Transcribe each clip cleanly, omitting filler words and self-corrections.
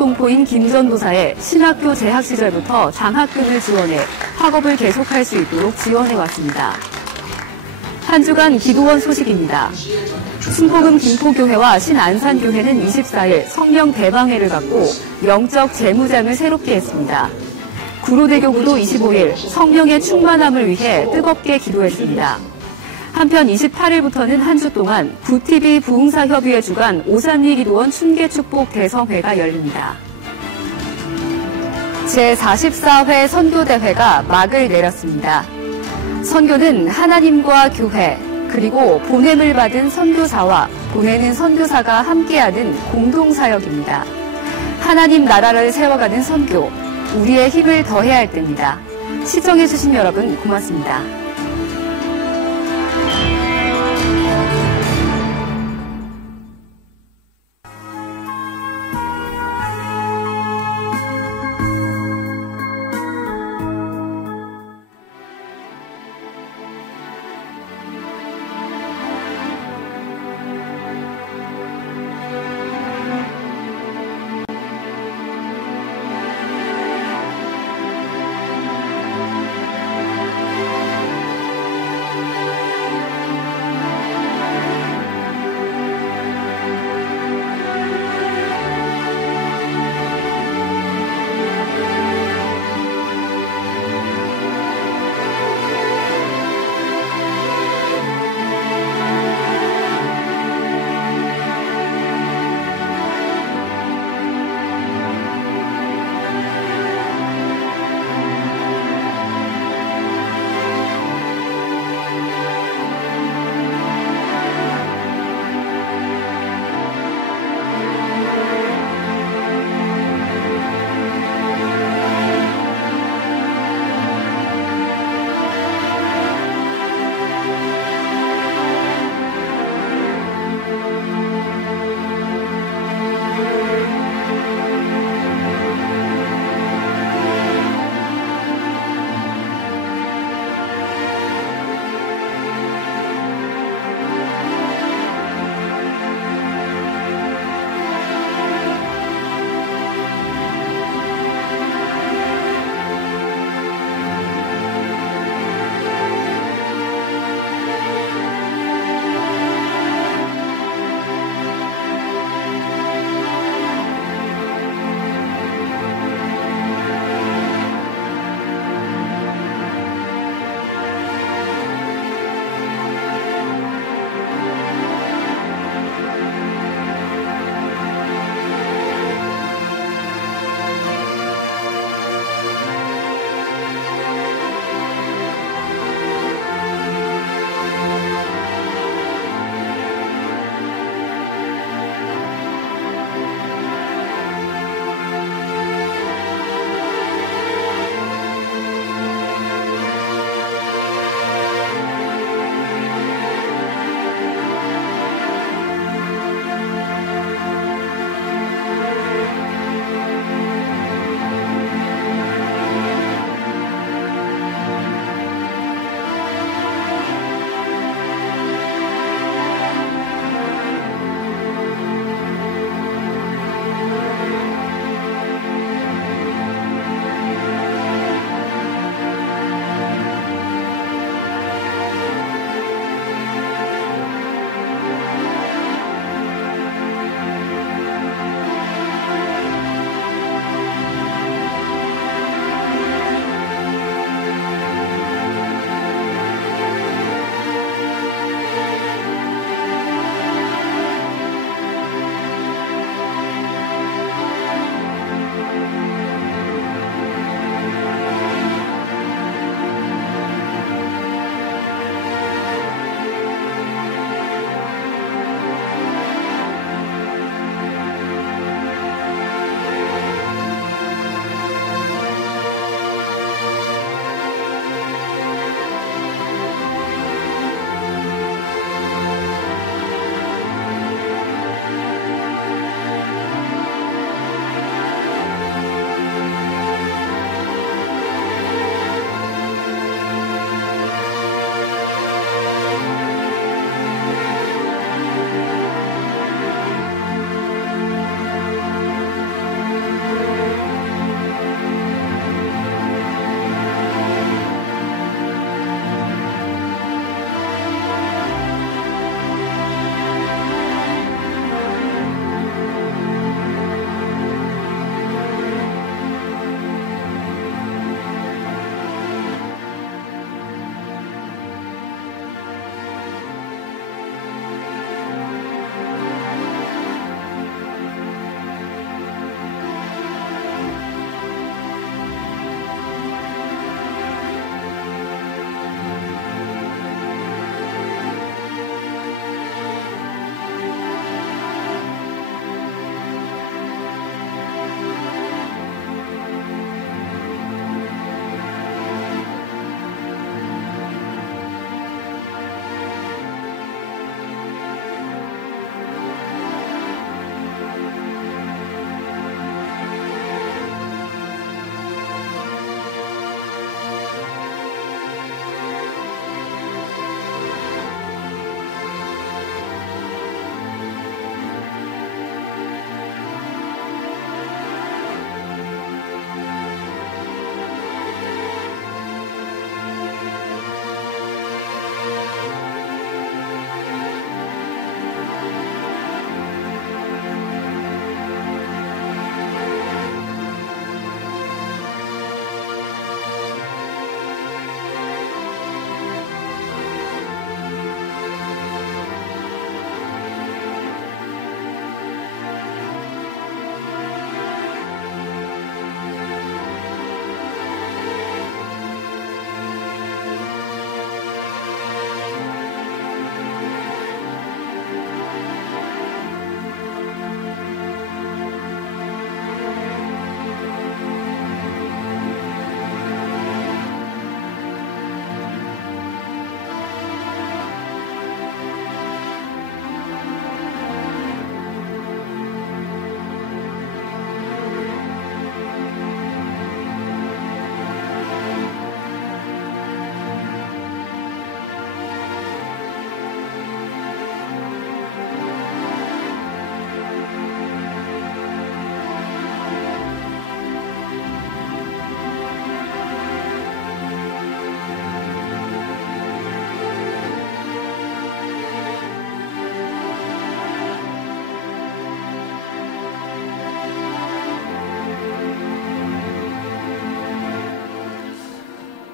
동포인 김 전도사의 신학교 재학 시절부터 장학금을 지원해 학업을 계속할 수 있도록 지원해왔습니다. 한 주간 기도원 소식입니다. 순복음 김포교회와 신안산교회는 24일 성령 대방회를 갖고 영적 재무장을 새롭게 했습니다. 구로대교구도 25일 성령의 충만함을 위해 뜨겁게 기도했습니다. 한편 28일부터는 한 주 동안 부TV 부흥사협의회 주관 오산리 기도원 춘계축복 대성회가 열립니다. 제44회 선교대회가 막을 내렸습니다. 선교는 하나님과 교회, 그리고 보냄을 받은 선교사와 보내는 선교사가 함께하는 공동사역입니다. 하나님 나라를 세워가는 선교, 우리의 힘을 더해야 할 때입니다. 시청해주신 여러분 고맙습니다.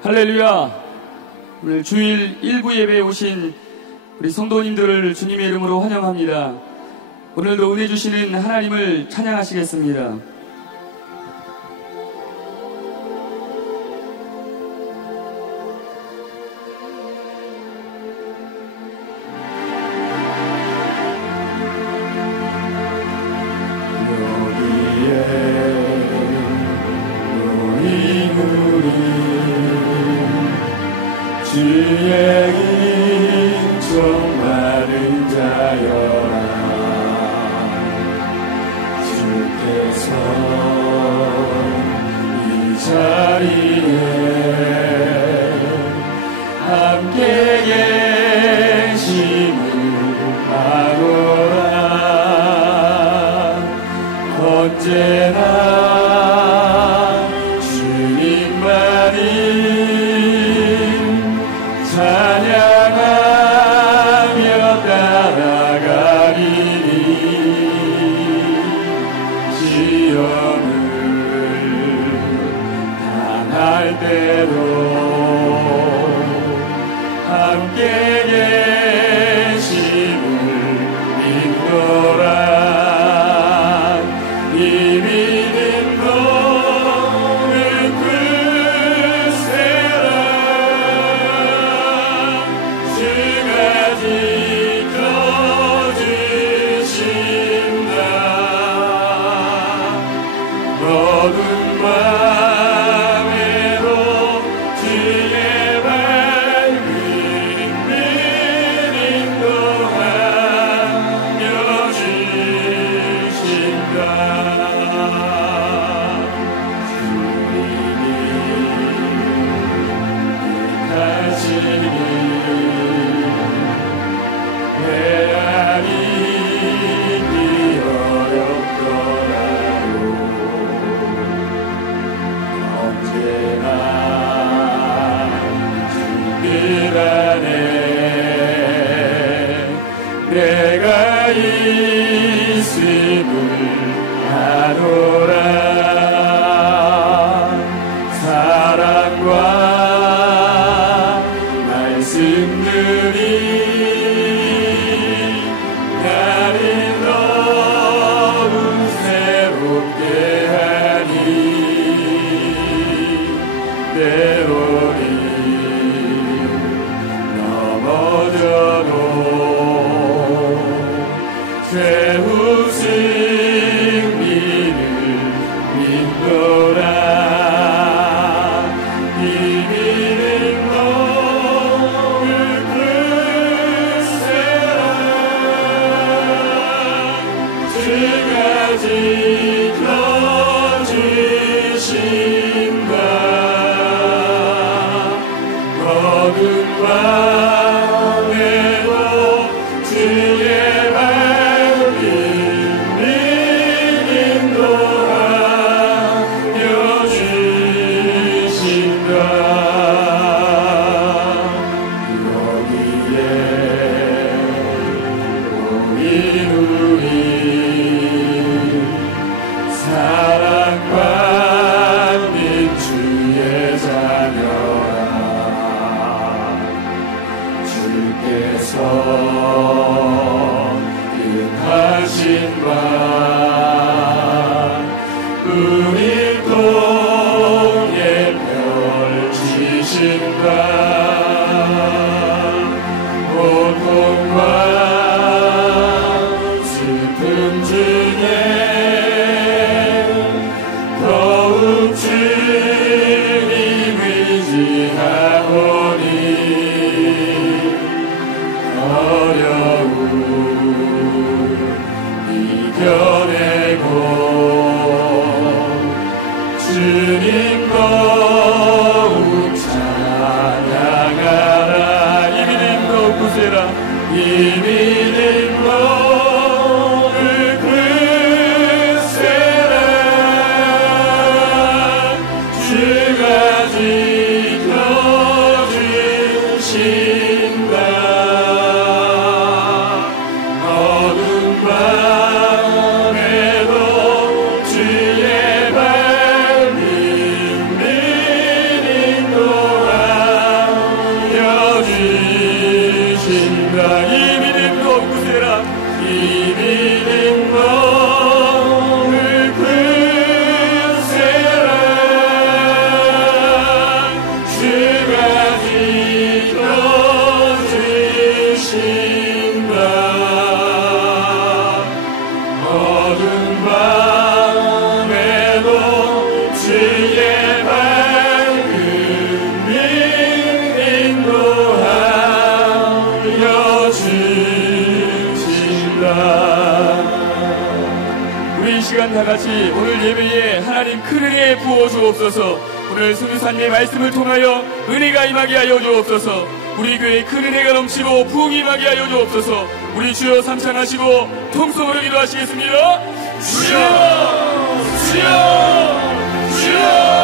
할렐루야. 오늘 주일 일부 예배에 오신 우리 성도님들을 주님의 이름으로 환영합니다. 오늘도 은혜 주시는 하나님을 찬양하시겠습니다. 주의 인총 많은 자여라. 주께서 이 자리에 함께 계심을 아노라. 언제나 찬양하며 따라가리니 시험을 당할 때도 함께 계심을 믿노라. 이 믿음도 내가 있음을 아노라. 사랑과 말씀들이 나를 너무 새롭게 하니 때로는 넘어져도 최후 승리를 믿노라. 이 믿음 너무 크세라. 주가 지켜주신다. 어둠 밤에도 주의 사랑받는 주의 자녀라. 주께서 뜻하신 바 우리 통해 펼치신다. 고통과 슬픔 중에 같이 오늘 예배에 하나님 큰 은혜 부어 주옵소서. 오늘 선교사님의 말씀을 통하여 은혜가 임하게 하여 주옵소서. 우리 교회에 큰 은혜가 넘치고 부흥이 임하게 하여 주옵소서. 우리 주여 삼창하시고 통성으로 기도하시겠습니다. 주여 주여 주여.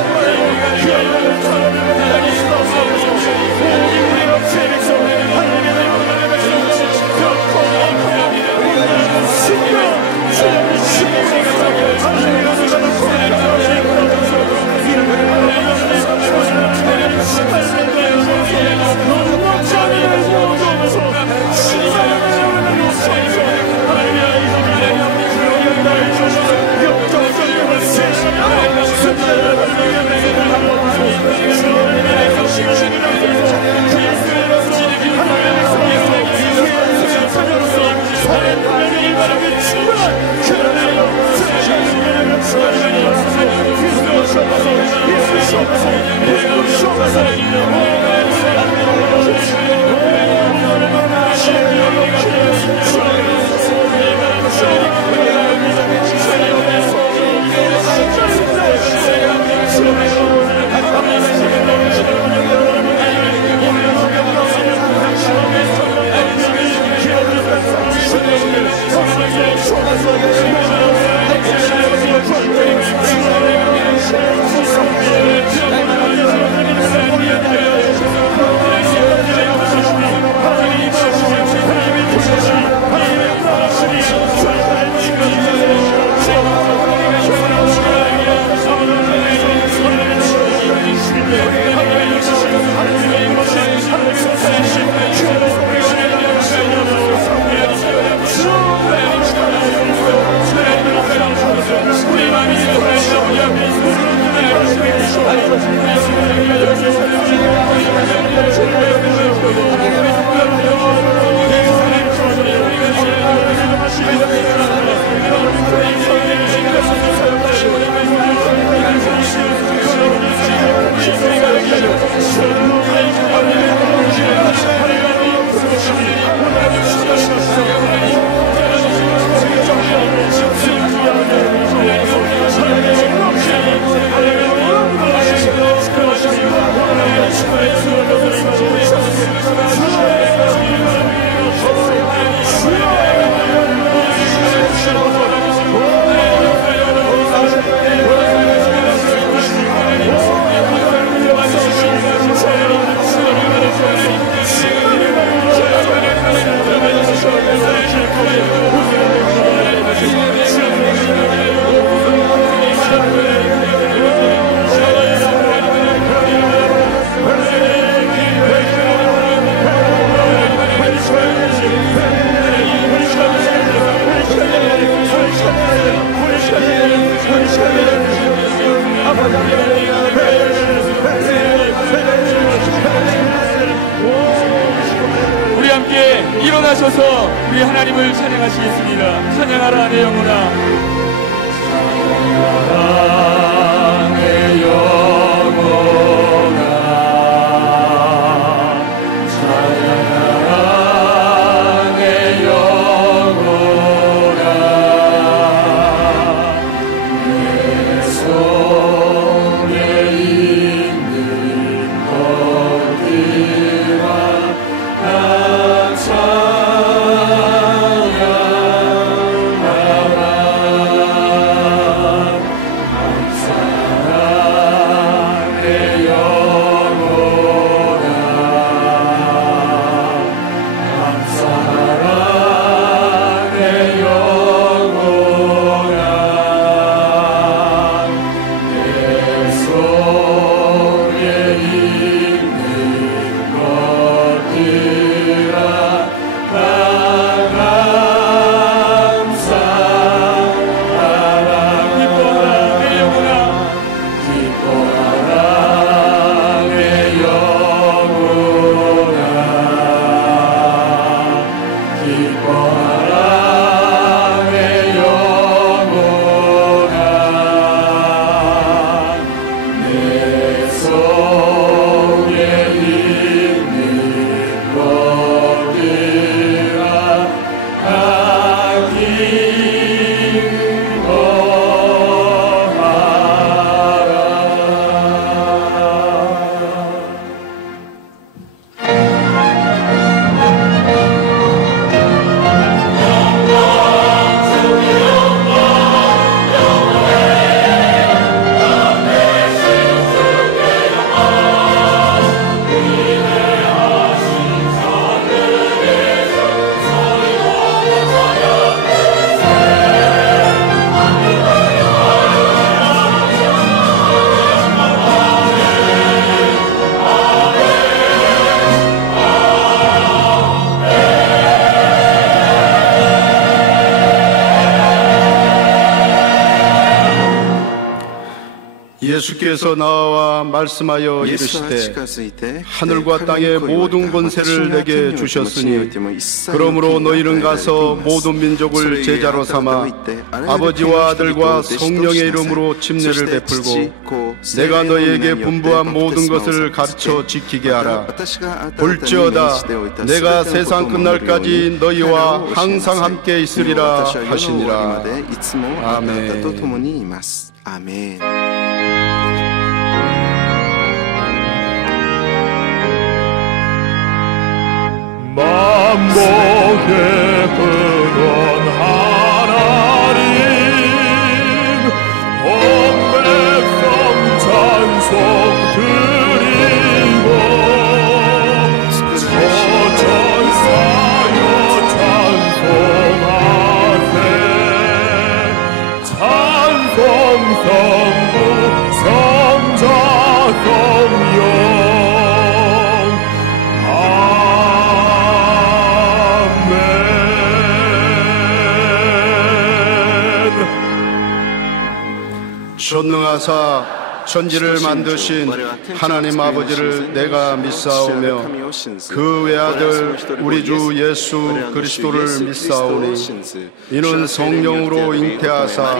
Hallelujah. 일어나셔서 우리 하나님을 찬양하시겠습니다. 찬양하라 내 영혼아. 찬양하라 내 영혼아. 찬양하라 내 영혼아. 내 속에 있는 것들아 다 예수께서 나와 말씀하여 이르시되 하늘과 땅의 모든 권세를 내게 주셨으니 그러므로 너희는 가서 모든 민족을 제자로 삼아 아버지와 아들과 성령의 이름으로 침례를 베풀고 내가 너희에게 분부한 모든 것을 가르쳐 지키게 하라. 볼지어다 내가 세상 끝날까지 너희와 항상 함께 있으리라 하시니라. 아멘. 아멘. 만복의 근원 하나님 온 백성 찬송 드리고 저천사여 찬송하세 찬송 성부 성자 성령 전능하사 천지를 만드신 하나님 아버지를 내가 믿사오며 그 외아들 우리 주 예수 그리스도를 믿사오니 이는 성령으로 잉태하사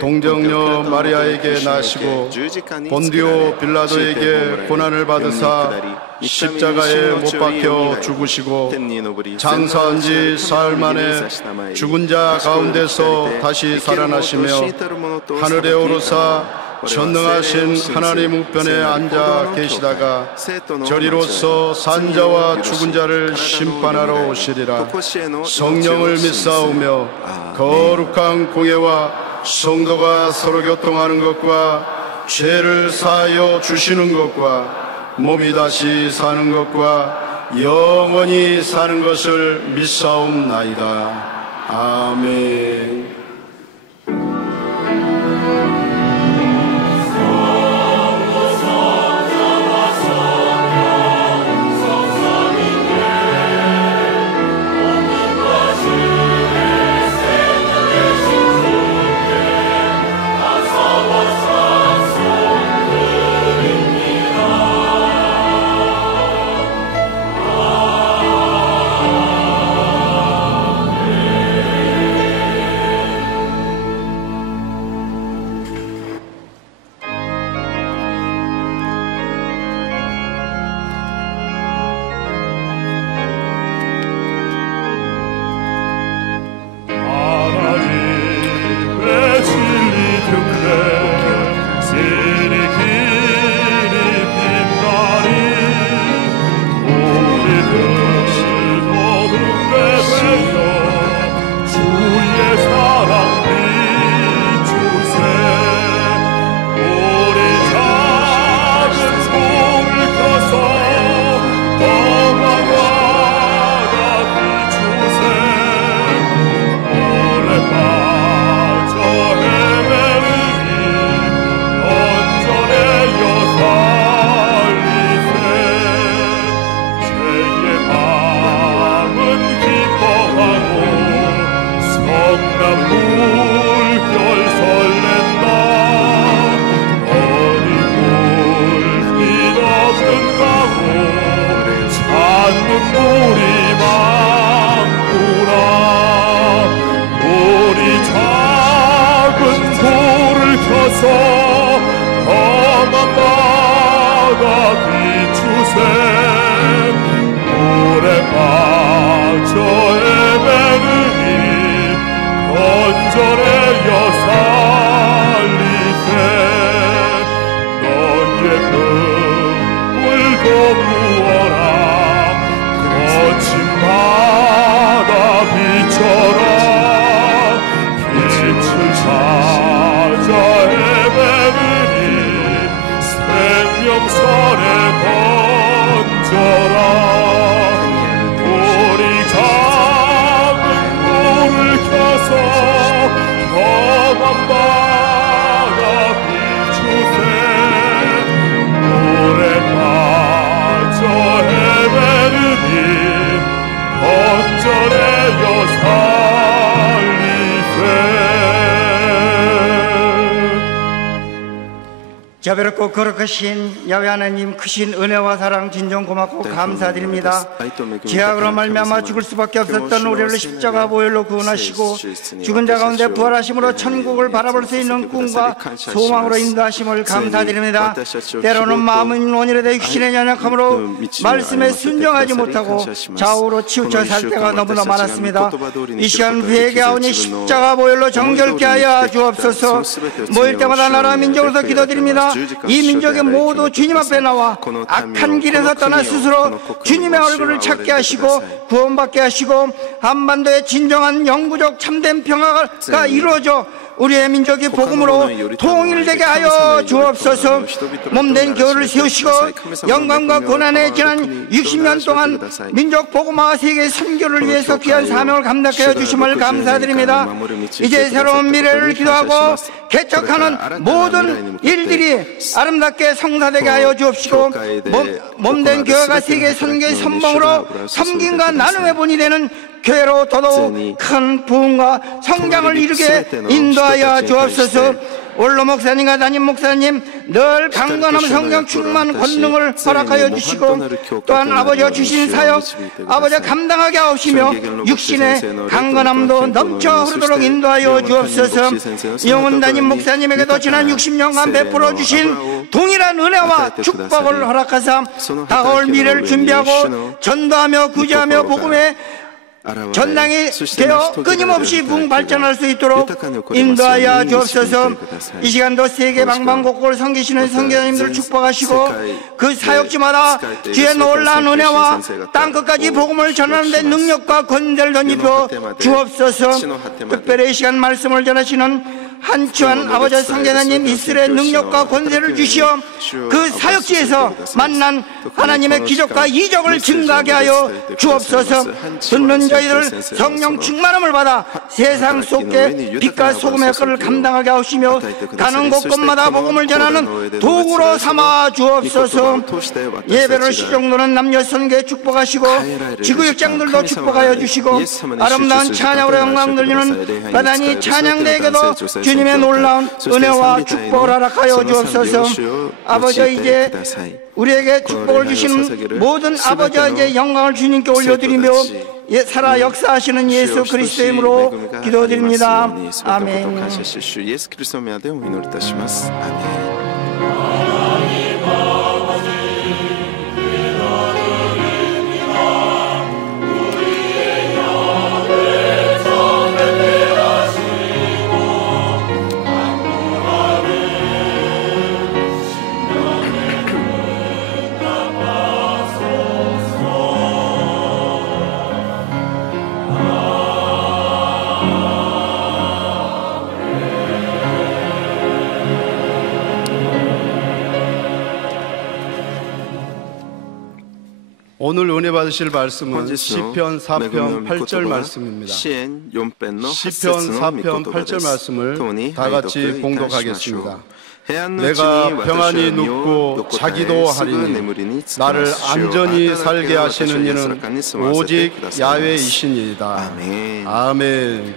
동정녀 마리아에게 나시고 본디오 빌라도에게 고난을 받으사 십자가에 못 박혀 죽으시고 장사한 지 사흘 만에 죽은 자 가운데서 다시 살아나시며 하늘에 오르사 전능하신 하나님 우편에 앉아 계시다가 저리로서 산자와 죽은 자를 심판하러 오시리라. 성령을 믿사오며 거룩한 공예와 성도가 서로 교통하는 것과 죄를 사하여 주시는 것과 몸이 다시 사는 것과 영원히 사는 것을 믿사옵나이다. 아멘. 물에 빠져 헤매느니 건져내어 살리세. 너의 물도 부어라. 거친 바다 비춰라. 빛을 찾아 헤매느니 생명선에 건져라. 우리 작은 불을 켜서 험한 바다 비추세. 물에 빠져 헤매느니 건져내어 살리세. 자비롭고 거룩하신 야훼 하나님, 크신 은혜와 사랑 진정 고맙고 감사드립니다. 죄악으로 말미암아 죽을 수밖에 없었던 우리를 십자가 보혈로 구원하시고 죽은 자 가운데 부활하심으로 천국을 바라볼 수 있는 꿈과 소망으로 인도하심을 감사드립니다. 때로는 마음은 원인에 대해 육신의 연약함으로 말씀에 순종하지 못하고 좌우로 치우쳐 살 때가 너무나 많았습니다. 이 시간 회개하오니 십자가 보혈로 정결케 하여 주옵소서. 모일 때마다 나라 민족으로서 기도드립니다. 이 민족이 모두 주님 앞에 나와 악한 길에서 떠나 스스로 주님의 얼굴을 찾게 하시고 구원받게 하시고 한반도의 진정한 영구적 참된 평화가 이루어져 우리의 민족이 복음으로 통일되게 하여 주옵소서. 몸된 교회를 세우시고 영광과 고난에 지난 60년 동안 민족 복음화 세계 선교를 위해서 귀한 사명을 감당하여 주심을 감사드립니다. 이제 새로운 미래를 기도하고 개척하는 모든 일들이 아름답게 성사되게 하여 주옵시고 몸된 교회가 세계 선교의 선봉으로 섬김과 나눔의 본이 되는 교회로 더더욱 큰 부흥과 성장을 이루게 인도하여 주옵소서. 원로 목사님과 담임 목사님 늘 강건함 성경 충만 권능을 허락하여 주시고 또한 아버지가 주신 사역 아버지가 감당하게 하시며 육신의 강건함도 넘쳐 흐르도록 인도하여 주옵소서. 영원 담임 목사님에게도 지난 60년간 베풀어 주신 동일한 은혜와 축복을 허락하사 다가올 미래를 준비하고 전도하며 구제하며 복음의 전당이 되어 끊임없이 부흥 발전할 수 있도록 인도하여 주옵소서. 이 시간도 세계 방방곡곡을 섬기시는 선교사님들을 축복하시고 그 사역지마다 주의 놀라운 은혜와 땅끝까지 복음을 전하는 데 능력과 권세를 던집어 주옵소서. 특별히 이 시간 말씀을 전하시는 한치환 아버지 선교사님 이스라엘 능력과 권세를 주시어 그 사역지에서 만난 하나님의 기적과 이적을 증가하게 하여 주옵소서. 듣는 저희들 성령 충만함을 받아 세상 속에 빛과 소금의 역할을 감당하게 하시며 가는 곳곳마다 복음을 전하는 도구로 삼아 주옵소서. 예배를 시정도는 남녀 선교에 축복하시고 지구역장들도 축복하여 주시고 아름다운 찬양으로 영광 돌리는 바다니 찬양대에게도 주님의 놀라운 은혜와 축복을 허락하여 주옵소서. 아버지 이제 우리에게 축복을 주시는 모든 아버지와 이제 영광을 주님께 올려드리며 살아 역사하시는 예수 그리스도의 이름으로 기도드립니다. 아멘. 예수 그리스도의 이름으로 기도드립니다. 아멘. 오늘 은혜 받으실 말씀은 시편 4편 8절 말씀입니다. 시편 4편 8절 말씀을 다 같이 봉독하겠습니다. 내가 평안히 눕고 자기도 하리니 나를 안전히 살게 하시는 이는 오직 야훼이시니이다. 아멘.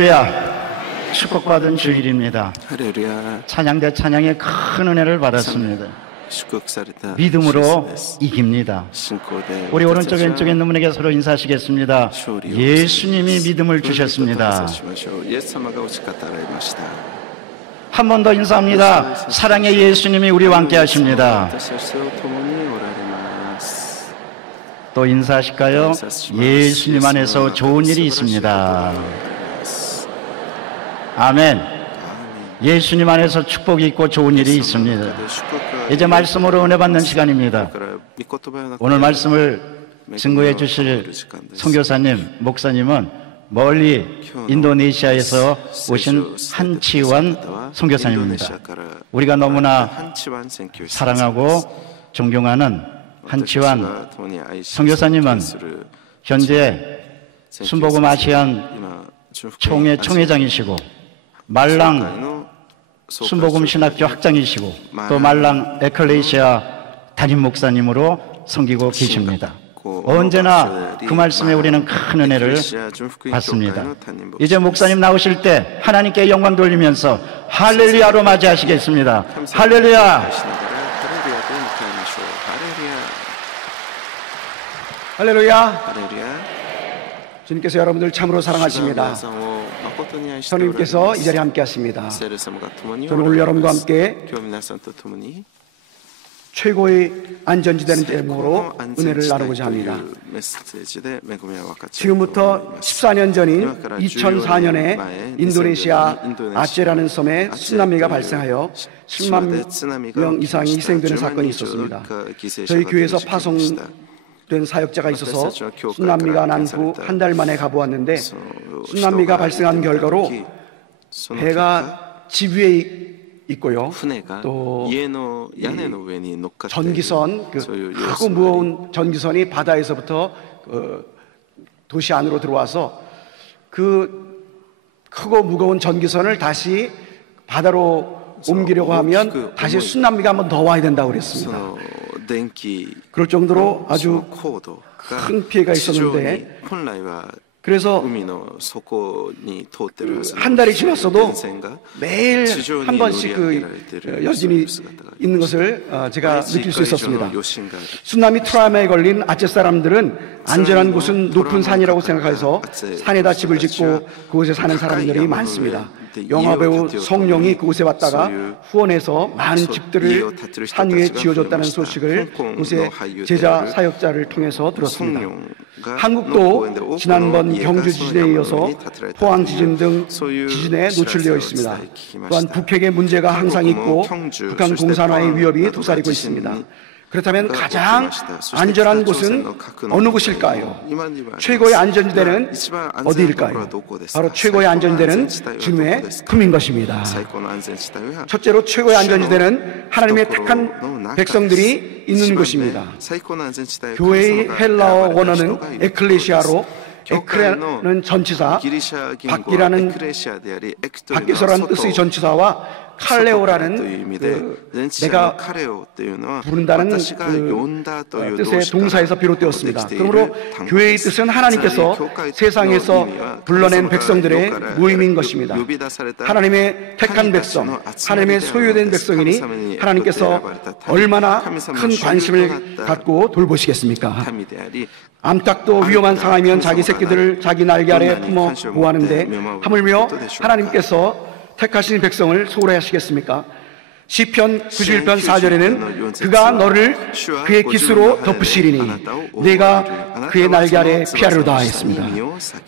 할렐루야. 축복받은 주일입니다. 할렐루야. 찬양 대 찬양의 큰 은혜를 받았습니다. 믿음으로 이깁니다. 우리 오른쪽 왼쪽에 있는 분에게 서로 인사하시겠습니다. 예수님이 믿음을 주셨습니다. 한 번 더 인사합니다. 사랑의 예수님이 우리와 함께 하십니다. 또 인사하실까요? 예수님 안에서 좋은 일이 있습니다. 아멘. 예수님 안에서 축복이 있고 좋은 일이 있습니다. 이제 말씀으로 은혜 받는 시간입니다. 오늘 말씀을 증거해 주실 선교사님, 목사님은 멀리 인도네시아에서 오신 한치환 선교사님입니다. 우리가 너무나 사랑하고 존경하는 한치환 선교사님은 현재 순복음 아시안 총회 총회장이시고 말랑 순복음 신학교 학장이시고 또 말랑 에클레시아 담임 목사님으로 섬기고 계십니다. 언제나 그 말씀에 우리는 큰 은혜를 받습니다. 이제 목사님 나오실 때 하나님께 영광 돌리면서 할렐루야로 맞이하시겠습니다. 할렐루야. 할렐루야. 주님께서 여러분들 참으로 사랑하십니다. 성령님께서 이 자리에 함께 하십니다. 저는 오늘 여러분과 함께 최고의 안전지대는 제목으로 은혜를 나누고자 합니다. 지금부터 14년 전인 2004년에 인도네시아 아체라는 섬에 쓰나미가 발생하여 10만 명 이상이 희생되는 사건이 있었습니다. 저희 교회에서 파송된 사역자가 있어서 쓰나미가 난 후 한 달 만에 가보았는데 쓰나미가 발생한 결과로 배가 집 위에 있고요. 또 전기선, 크고 무거운 전기선이 바다에서부터 도시 안으로 들어와서 그 크고 무거운 전기선을 다시 바다로 옮기려고 하면 다시 쓰나미가 한 번 더 와야 된다고 그랬습니다. 그럴 정도로 아주 큰 피해가 있었는데 그래서 한 달이 지났어도 매일 한 번씩 그 여진이 있는 것을 제가 느낄 수 있었습니다. 쓰나미 트라우마에 걸린 아체 사람들은 안전한 곳은 높은 산이라고 생각해서 산에다 집을 짓고 그곳에 사는 사람들이 많습니다. 영화배우 성룡이 그곳에 왔다가 후원해서 많은 집들을 산 위에 지어줬다는 소식을 그곳의 제자 사역자를 통해서 들었습니다. 한국도 지난번 경주 지진에 이어서 포항 지진 등 지진에 노출되어 있습니다. 또한 북핵의 문제가 항상 있고 북한 공산화의 위협이 도사리고 있습니다. 그렇다면 가장 안전한 곳은 어느 곳일까요? 최고의 안전지대는 어디일까요? 바로 최고의 안전지대는 주님의 품인 것입니다. 첫째로 최고의 안전지대는 하나님의 택한 백성들이 있는 곳입니다. 교회의 헬라어 원어는 에클레시아로 에크레는 전치사, 밖이라는 밖에서라는 뜻의 전치사와 칼레오라는 내가 부른다는 그 뜻의 동사에서 비롯되었습니다. 그러므로 교회의 뜻은 하나님께서 세상에서 불러낸 백성들의 모임인 것입니다. 하나님의 택한 백성, 하나님의 소유된 백성이니 하나님께서 얼마나 큰 관심을 갖고 돌보시겠습니까? 암탉도 위험한 상황이면 자기 새끼들을 자기 날개 아래 품어 보호하는데 하물며 하나님께서 택하신 백성을 소홀히 하시겠습니까? 시편 91편 4절에는 그가 너를 그의 깃으로 덮으시리니 내가 그의 날개 아래 피하리로다 했습니다.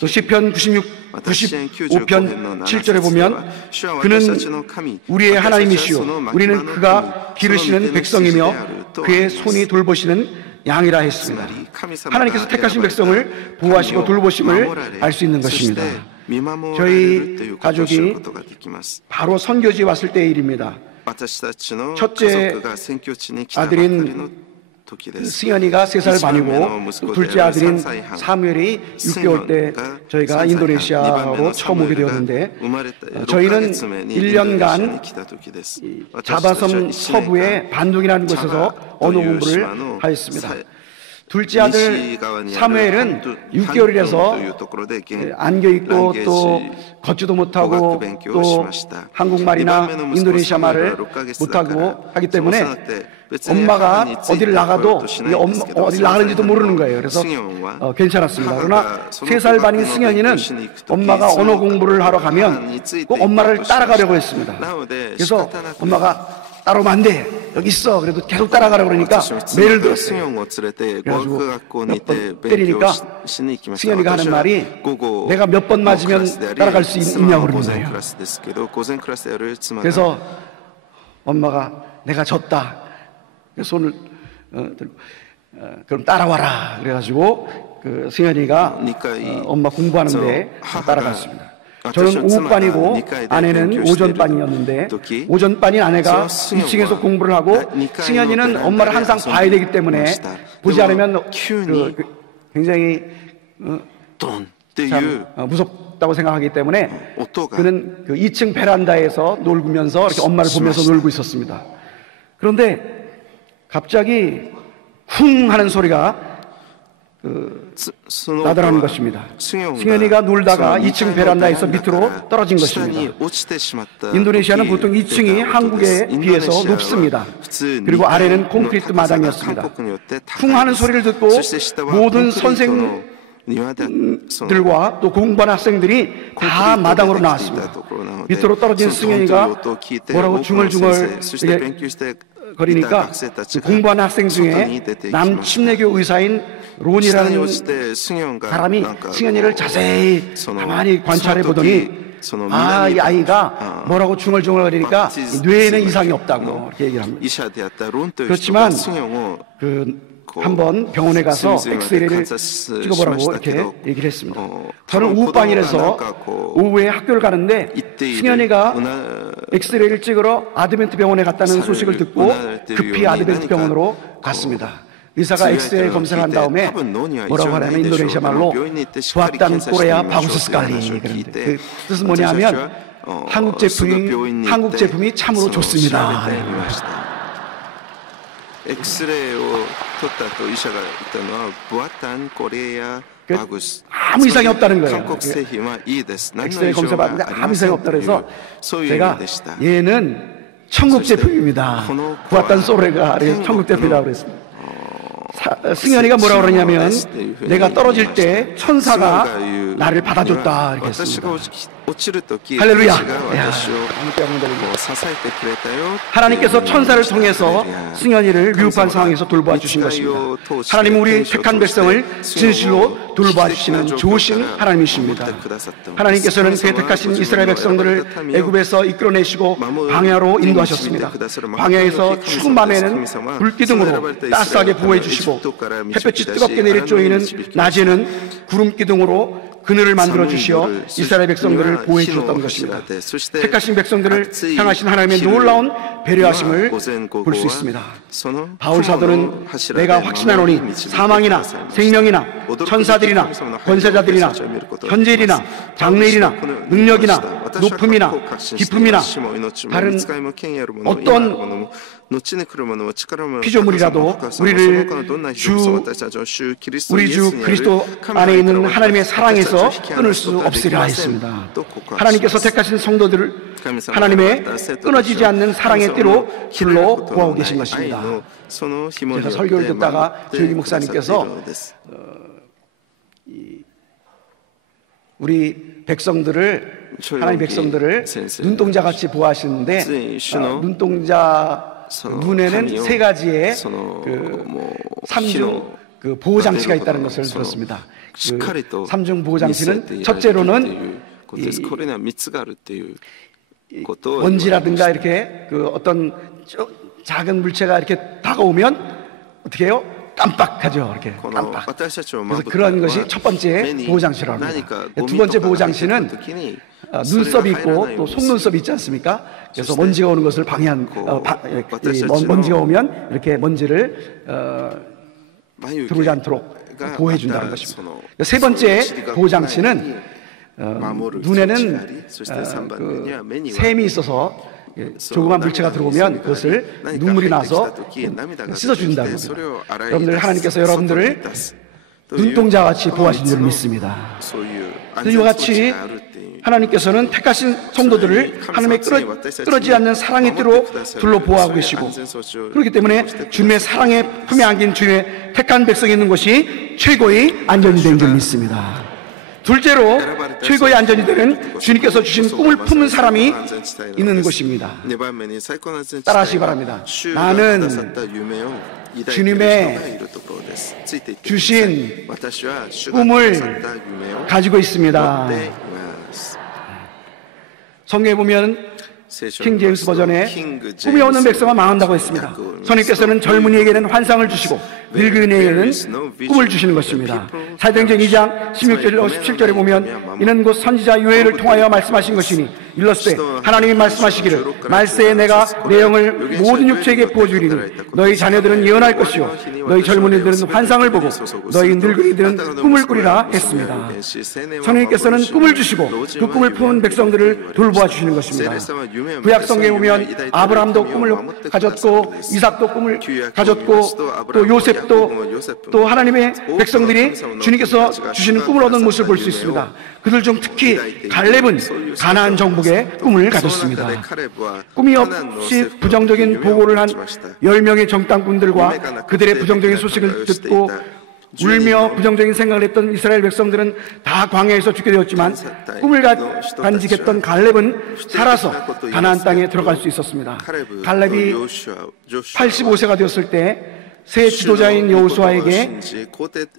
또 시편 95편 7절에 보면 그는 우리의 하나님이시요 우리는 그가 기르시는 백성이며 그의 손이 돌보시는 양이라 했습니다. 하나님께서 택하신 백성을 보호하시고 돌보심을 알 수 있는 것입니다. 저희 가족이 바로 선교지에 왔을 때의 일입니다. 첫째 아들인 승현이가 3살 반이고 둘째 아들인 사무엘이 6개월 때 저희가 인도네시아로 처음 오게 되었는데 저희는 1년간 자바섬 서부의 반둥이라는 곳에서 언어 공부를 하였습니다. 둘째 아들 사무엘은 6개월이라서 안겨있고 또 걷지도 못하고 또 한국말이나 인도네시아 말을 못하고 하기 때문에 엄마가 어디를 나가도 어디 나가는지도 모르는 거예요. 그래서 괜찮았습니다. 그러나 3살 반인 승현이는 엄마가 언어 공부를 하러 가면 꼭 엄마를 따라가려고 했습니다. 그래서 엄마가 따라오면 안 돼. 여기 있어. 그래도 계속 따라가라고 그러니까 매를 들었어요. 그래가지고 몇 번 때리니까 승현이가 하는 말이 내가 몇 번 맞으면 따라갈 수 있냐고 그러는 거예요. 그래서 엄마가 내가 졌다. 손을 들고 그럼 따라와라. 그래가지고 그 승현이가 엄마 공부하는데 따라갔습니다. 저는 오후반이고 아내는 오전반이었는데 오전반인 아내가 2층에서 공부를 하고 승현이는 엄마를 항상 봐야 되기 때문에 보지 않으면 굉장히 참 무섭다고 생각하기 때문에 그는 그 2층 베란다에서 놀면서 이렇게 엄마를 보면서 놀고 있었습니다. 그런데 갑자기 쿵 하는 소리가 나더라는 것입니다. 승현이가 놀다가 2층 베란다에서 밑으로 떨어진 것입니다. 인도네시아는 보통 2층이 한국에 비해서 높습니다. 그리고 아래는 콘크리트 마당이었습니다. 쿵 하는 소리를 듣고 모든 선생들과 또 공부하는 학생들이 다 마당으로 나왔습니다. 밑으로 떨어진 승현이가 뭐라고 중얼중얼 거리니까 공부하는 학생 중에 남침례교 의사인 론이라는 사람이 승현이를 자세히 가만히 관찰해 보더니 이 아이가 뭐라고 중얼중얼거리니까 뇌에는 이상이 없다고 이렇게 얘기를 합니다. 그렇지만 한번 병원에 가서 엑스레이를 찍어보라고 이렇게 얘기를 했습니다. 저는 오후반이라서 오후에 학교를 가는데 승현이가 엑스레이를 찍으러 아드벤트 병원에 갔다는 소식을 듣고 급히 아드벤트 병원으로 갔습니다. 의사가 엑스레이 검사를 한 다음에 뭐라고 하냐면 인도네시아 말로 부았단 꼬레야 바구스 스칼리. 그런데 그 뜻은 뭐냐 하면 한국 제품이 참으로 좋습니다. 아무 이상이 없다는 거예요. 엑스레이 검사 받는데 아무 이상이 없다 그래서 제가 얘는 천국 제품입니다. 부았단 소레가 천국 제품이라고 그랬습니다. 승현이가 뭐라고 그러냐면 내가 떨어질 때 천사가 나를 받아줬다 이렇게 했습니다. 할렐루야. 하나님께서 천사를 통해서 승현이를 위급한 상황에서 돌보아 주신 것입니다. 하나님은 우리 택한 백성을 진실로 돌보아 주시는 좋으신 하나님이십니다. 하나님께서는 그의 택하신 이스라엘 백성들을 애굽에서 이끌어내시고 광야로 인도하셨습니다. 광야에서 추운 밤에는 불기둥으로 따스하게 보호해 주시고 햇볕이 뜨겁게 내리쬐이는 낮에는 구름 기둥으로 그늘을 만들어 주시어 이스라엘 백성들을 보호해 주셨던 것입니다. 택하신 백성들을 향하신 하나님의 놀라운 배려하심을 볼 수 있습니다. 바울 사도는 내가 확신하노니 사망이나 생명이나 천사들이나 권세자들이나 현재일이나 장래일이나 능력이나 높음이나 깊음이나 다른 어떤 피조물이라도 우리 주 그리스도 안에 있는 하나님의 사랑에서 끊을 수 없으리라 했습니다. 하나님께서 택하신 성도들을 하나님의 끊어지지 않는 사랑의 띠로 길러 구하고 계신 것입니다. 제가 설교를 듣다가 조기 목사님께서 우리 백성들을 하나님 백성들을 눈동자같이 보호하시는데 눈동자 눈에는 세 가지의 삼중 보호장치가 있다는 것을 들었습니다. 삼중 보호장치는 첫째로는 먼지라든가 이렇게 어떤 작은 물체가 이렇게 다가오면 어떻게 해요? 깜빡하죠. 이렇게 깜빡. 그래서 그런 것이 첫 번째 보호장치라고 합니다. 두 번째 보호장치는 눈썹이 있고 또 속눈썹이 있지 않습니까? 그래서 먼지가 오는 것을 방해한 먼지가 오면 이렇게 먼지를 들어오지 않도록 보호해 준다는 것입니다. 세 번째 보호장치는 눈에는 샘이 있어서 조그만 물체가 들어오면 그것을 눈물이 나서 씻어준다고. 여러분들, 하나님께서 여러분들을 눈동자같이 보호하신 줄 믿습니다. 이와 같이 하나님께서는 택하신 성도들을 하나님의 끊어지지 않는 사랑의 띠로 둘러 보호하고 계시고, 그렇기 때문에 주님의 사랑의 품에 안긴 주님의 택한 백성이 있는 것이 최고의 안전이 된 줄 믿습니다. 둘째로 최고의 안전이 되는 주님께서 주신 꿈을 품은 사람이 있는 것입니다. 따라하시기 바랍니다. 나는 주님의 주신 꿈을 가지고 있습니다. 성경에 보면 킹 제임스 버전에 꿈이 없는 백성은 망한다고 했습니다. 선생님께서는 젊은이에게는 환상을 주시고 늙은이에게는 꿈을 주시는 것입니다. 사도행전 2장 16절로 17절에 보면 이는 곧 선지자 요엘을 통하여 말씀하신 것이니 일렀으되 하나님이 말씀하시기를 말세에 내가 내 영을 모든 육체에게 부어주리니 너희 자녀들은 예언할 것이요 너희 젊은이들은 환상을 보고 너희 늙은이들은 꿈을 꾸리라 했습니다. 선생님께서는 꿈을 주시고 그 꿈을 품은 백성들을 돌보아 주시는 것입니다. 구약 성경에 보면 아브라함도 꿈을 가졌고 이삭도 꿈을 가졌고 또 요셉도 또 하나님의 백성들이 주님께서 주시는 꿈을 얻는 모습을 볼 수 있습니다. 그들 중 특히 갈렙은 가나안 정복의 꿈을 가졌습니다. 꿈이 없이 부정적인 보고를 한 10명의 정탐꾼들과 그들의 부정적인 소식을 듣고 울며 부정적인 생각을 했던 이스라엘 백성들은 다 광야에서 죽게 되었지만 꿈을 간직했던 갈렙은 살아서 가나안 땅에 들어갈 수 있었습니다. 갈렙이 85세가 되었을 때 새 지도자인 여호수아에게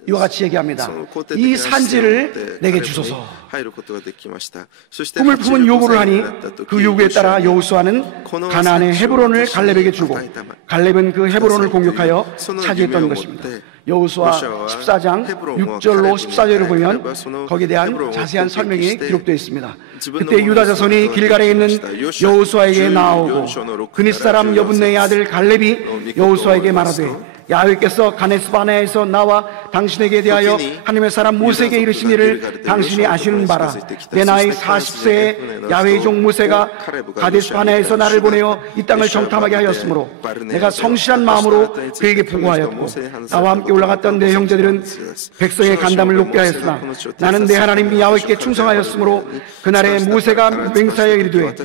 이와 같이 얘기합니다. 이 산지를 내게 주소서. 꿈을 품은 요구를 하니 그 요구에 따라 여호수아는 가나안의 헤브론을 갈렙에게 주고 갈렙은 그 헤브론을 공격하여 차지했던 것입니다. 여호수아 14장 6절로 14절을 보면 거기에 대한 자세한 설명이 기록되어 있습니다. 그때 유다 자손이 길갈에 있는 여호수아에게 나오고 그닛 사람 여분네의 아들 갈렙이 여호수아에게 말하되 야훼께서 가데스 바네아에서 나와 당신에게 대하여 하나님의 사람 모세에게 이르신 일을 당신이 아시는 바라. 내 나이 40세에 야훼의 종 모세가 가데스 바네아에서 나를 보내어 이 땅을 정탐하게 하였으므로 내가 성실한 마음으로 그에게 보고하였고 나와 함께 올라갔던 내 형제들은 백성의 간담을 높게 하였으나 나는 내 하나님 야훼께 충성하였으므로 그날에 모세가 맹세하여 이르되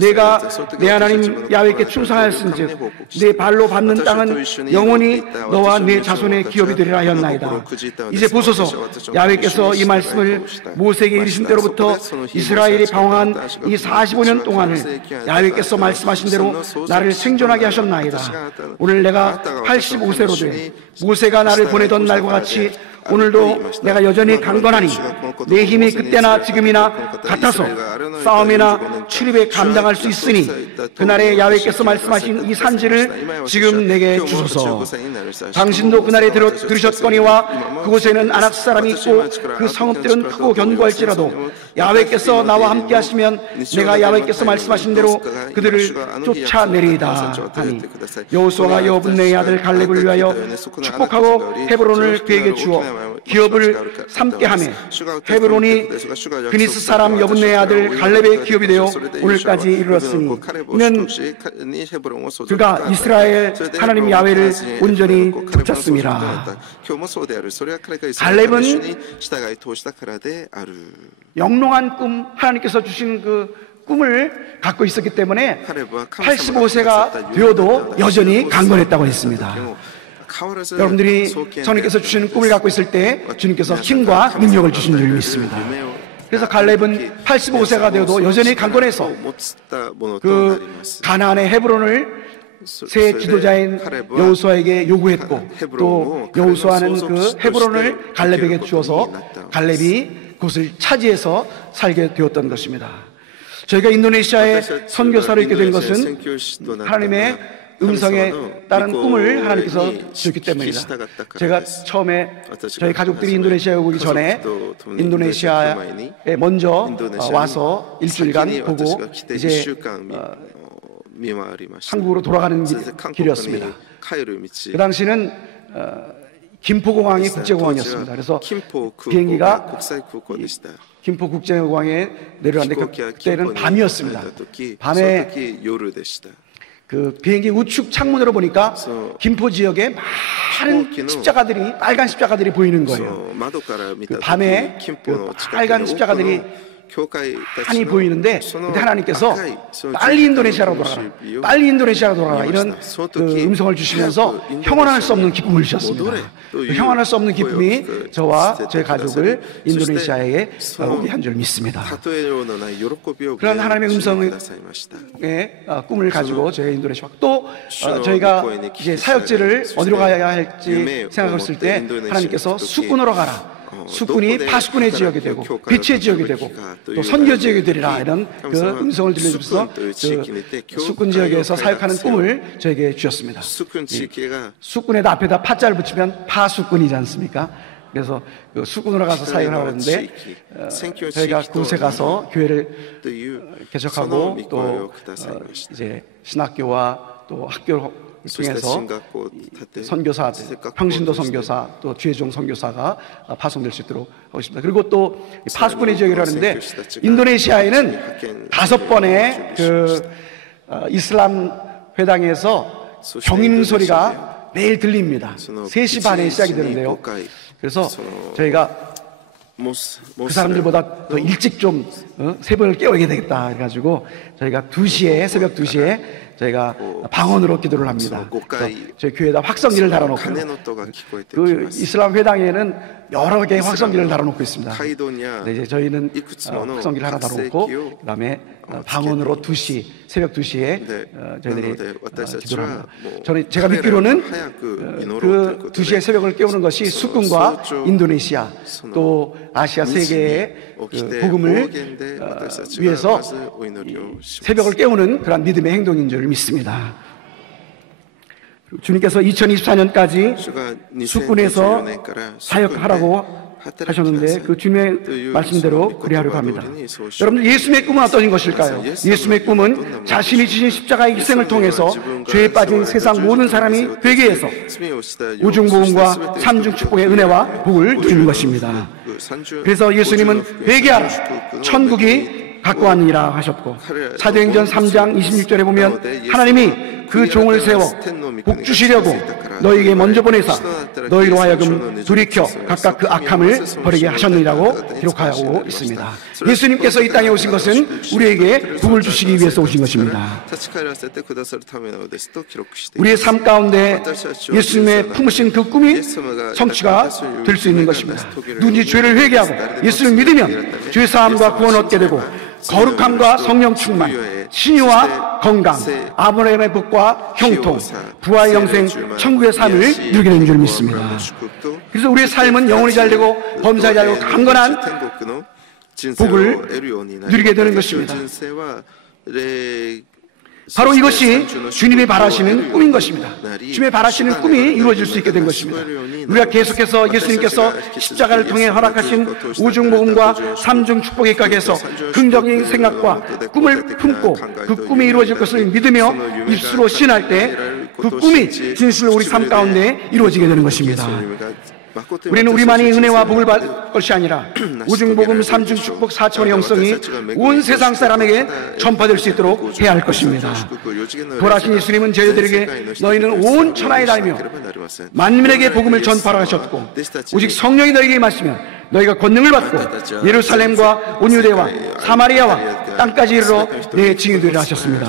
내가 내 하나님 야훼께 충성하였은즉 내 발로 밟는 땅은 영원히 너와 네 자손의 기업이 되리라 하였나이다. 이제 보소서, 야훼께서 이 말씀을 모세에게 이르신 때로부터 이스라엘이 방황한 이 45년 동안을 야훼께서 말씀하신 대로 나를 생존하게 하셨나이다. 오늘 내가 85세로 돼 모세가 나를 보내던 날과 같이 오늘도 내가 여전히 강건하니 내 힘이 그때나 지금이나 같아서 싸움이나 출입에 감당할 수 있으니 그날에 야훼께서 말씀하신 이 산지를 지금 내게 주소서. 당신도 그날에 들으셨거니와 그곳에는 아낙 사람이 있고 그 성읍들은 크고 견고할지라도 야훼께서 나와 함께 하시면 내가 야훼께서 말씀하신 대로 그들을 쫓아내리이다 하니 여호수아가 여분네의 아들 갈렙을 위하여 축복하고 헤브론을 그에게 주어 기업을 삼게 하며 헤브론이 그니스 사람 여분네의 아들 갈렙의 기업이 되어 오늘까지 이르렀으니 이는 그가 이스라엘 하나님 야훼를 온전히 붙잡습니다. 갈렙은 영롱한 꿈, 하나님께서 주신 그 꿈을 갖고 있었기 때문에 85세가 되어도 여전히 강건했다고 했습니다. 여러분들이 성령께서 주시는 꿈을 갖고 있을 때 주님께서 힘과 능력을 주신 줄 믿습니다. 그래서 갈렙은 85세가 되어도 여전히 강건해서 그 가나안의 헤브론을 새 지도자인 여호수아에게 요구했고 또 여호수아는 그 헤브론을 갈렙에게 주어서 갈렙이 그것을 차지해서 살게 되었던 것입니다. 저희가 인도네시아에 선교사로 있게 된 것은 하나님의 음성에 따른 꿈을 하나님께서 주셨기 때문입니다. 제가 처음에 저희 가족들이 인도네시아에 오기 전에 인도네시아에 먼저 와서 일주일간 보고 이제 한국으로 돌아가는 길이었습니다. 그 당시는 김포공항이 국제공항이었습니다. 그래서 비행기가 김포국제공항에 내려왔는데 그때는 밤이었습니다. 밤에 그 비행기 우측 창문으로 보니까 김포 지역에 많은 십자가들이, 빨간 십자가들이 보이는 거예요. 그 밤에 그 빨간 십자가들이 많이 보이는데, 근데 하나님께서 빨리 인도네시아로 돌아가라, 빨리 인도네시아로 돌아가라, 이런 그 음성을 주시면서 형언할 수 없는 기쁨을 주셨습니다. 그 형언할 수 없는 기쁨이 저와 제 가족을 인도네시아에 오게 한 줄 믿습니다. 그런 하나님의 음성의 꿈을 가지고 저희 인도네시아, 또 저희가 이제 사역지를 어디로 가야 할지 생각했을 때 하나님께서 수군으로 가라, 수군이 파수군의 지역이 되고 빛의 지역이 되고 또 선교 지역이 되리라, 이런 그 음성을 들려주셔서 그 수군 지역에서 사역하는 꿈을 저에게 주셨습니다. 수군에다 앞에다 파자를 붙이면 파수군이지 않습니까? 그래서 그 수군으로 가서 사역을 하는데 저희가 그곳에 가서 교회를 개척하고 또 이제 신학교와 또 학교를 통해서 선교사들, 평신도 선교사, 또 주혜종 선교사가 파송될 수 있도록 하고 있습니다. 그리고 또 파수꾼의 지역이라는데, 인도네시아에는 5번의 그 이슬람 회당에서 경인 소리가 매일 들립니다. 3시 반에 시작이 되는데요. 그래서 저희가 그 사람들보다 더 일찍 좀 새벽을 깨워야 되겠다 해가지고 저희가 2시에, 새벽 2시에 저희가 방언으로 기도를 합니다. 저희 교회에다 확성기를 달아놓고, 그 이슬람 회당에는 여러 개의 확성기를 달아놓고 있습니다. 이제 저희는 확성기를 하나 달아놓고 그 다음에 방언으로 2시, 새벽 2시에 저희들이 기도를 합니다. 저는 제가 믿기로는 그 2시에 새벽을 깨우는 것이 수군과 인도네시아 또 아시아 세계의 그 복음을 위해서 새벽을 깨우는 그런 믿음의 행동인 줄 믿습니다. 주님께서 2024년까지 수군에서 사역하라고 하셨는데 그 주님의 말씀대로 그리하려고 합니다. 여러분들, 예수님의 꿈은 어떤 것일까요? 예수님의 꿈은 자신이 지신 십자가의 희생을 통해서 죄에 빠진 세상 모든 사람이 회개해서 오중복음과 삼중 축복의 은혜와 복을 누리는 것입니다. 그래서 예수님은 회개하라, 천국이 갖고 왔느니라 하셨고, 사도행전 3장 26절에 보면 하나님이 그 종을 세워 복 주시려고 너희에게 먼저 보내사 너희로 하여금 돌이켜 각각 그 악함을 버리게 하셨느니라고 기록하고 있습니다. 예수님께서 이 땅에 오신 것은 우리에게 복을 주시기 위해서 오신 것입니다. 우리의 삶 가운데 예수님의 품으신 그 꿈이 성취가 될 수 있는 것입니다. 누군지 죄를 회개하고 예수를 믿으면 죄 사함과 구원 얻게 되고 거룩함과 성령 충만, 신유와 건강, 아브라함의 복과 형통, 부활 영생, 천국의 삶을 누리게 되는 줄 믿습니다. 그래서 우리의 삶은 영혼이 잘되고 범사에 잘되고 강건한 복을 누리게 되는 것입니다. 바로 이것이 주님이 바라시는 꿈인 것입니다. 주님이 바라시는 꿈이 이루어질 수 있게 된 것입니다. 우리가 계속해서 예수님께서 십자가를 통해 허락하신 오중복음과 삼중 축복의 가게에서 긍정적인 생각과 꿈을 품고 그 꿈이 이루어질 것을 믿으며 입술로 신할 때 그 꿈이 진실로 우리 삶 가운데 이루어지게 되는 것입니다. 우리는 우리만이 은혜와 복을 받을 것이 아니라 오중복음, 삼중 축복, 사차원의 영성이 온 세상 사람에게 전파될 수 있도록 해야 할 것입니다. 돌아가신 예수님은 저희들에게 너희는 온 천하에 다니며 만민에게 복음을 전파하라 하셨고, 오직 성령이 너희에게 임하시면 너희가 권능을 받고 예루살렘과 온 유대와 사마리아와 땅까지 이르러 내 증인이 되리라 하셨습니다.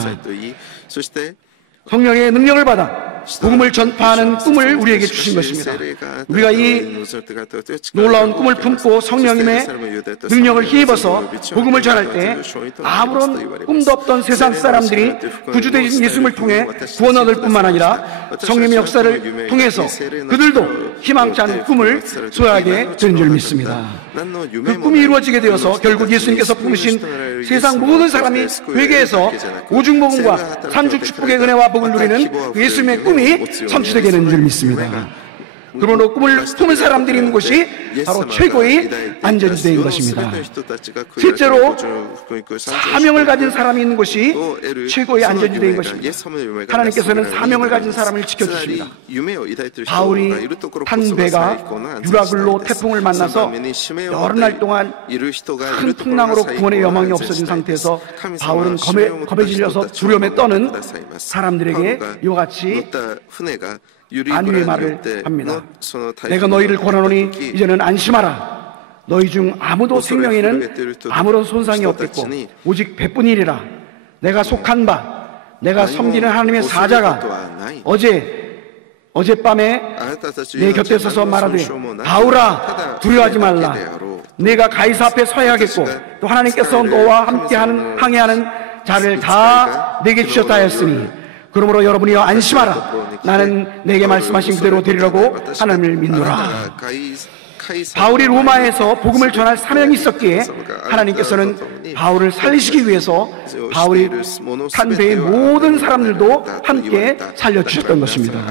성령의 능력을 받아 복음을 전파하는 꿈을 우리에게 주신 것입니다. 우리가 이 놀라운 꿈을 품고 성령님의 능력을 힘입어서 복음을 전할 때 아무런 꿈도 없던 세상 사람들이 구주되신 예수님을 통해 구원 얻을 뿐만 아니라 성령의 역사를 통해서 그들도 희망치 않은 꿈을 소유하게 되는 줄 믿습니다. 그 꿈이 이루어지게 되어서 결국 예수님께서 품으신 세상 모든 사람이 회개해서 오중복음과 삼중 축복의 은혜와 복을 누리는 예수님의 꿈이 성취되게 되는 줄 믿습니다. 그러므로 꿈은 사람들이 있는 곳이 바로 최고의 안전지대인 것입니다. 실제로 사명을 가진 사람이 있는 곳이 최고의 안전지대인 것입니다. 하나님께서는 사명을 가진 사람을 지켜주십니다. 바울이 탄 배가 유라굴로 태풍을 만나서 여러 날 동안 큰 풍랑으로 구원의 여망이 없어진 상태에서 바울은 겁에 질려서 두려움에 떠는 사람들에게 이와 같이 안위의 말을 합니다. 내가 너희를 권하노니 이제는 안심하라. 너희 중 아무도 생명에는 아무런 손상이 없겠고 오직 배뿐이리라. 내가 속한 바 내가 섬기는 하나님의 사자가 어젯밤에 내 곁에 서서 말하되 바울아 두려워하지 말라. 내가 가이사 앞에 서야 하겠고 또 하나님께서 너와 함께 항해하는 자를 다 내게 주셨다 하였으니 그러므로 여러분이여 안심하라. 나는 내게 말씀하신 그대로 되리라고 하나님을 믿노라. 바울이 로마에서 복음을 전할 사명이 있었기에 하나님께서는 바울을 살리시기 위해서 바울이 탄 배의 모든 사람들도 함께 살려주셨던 것입니다.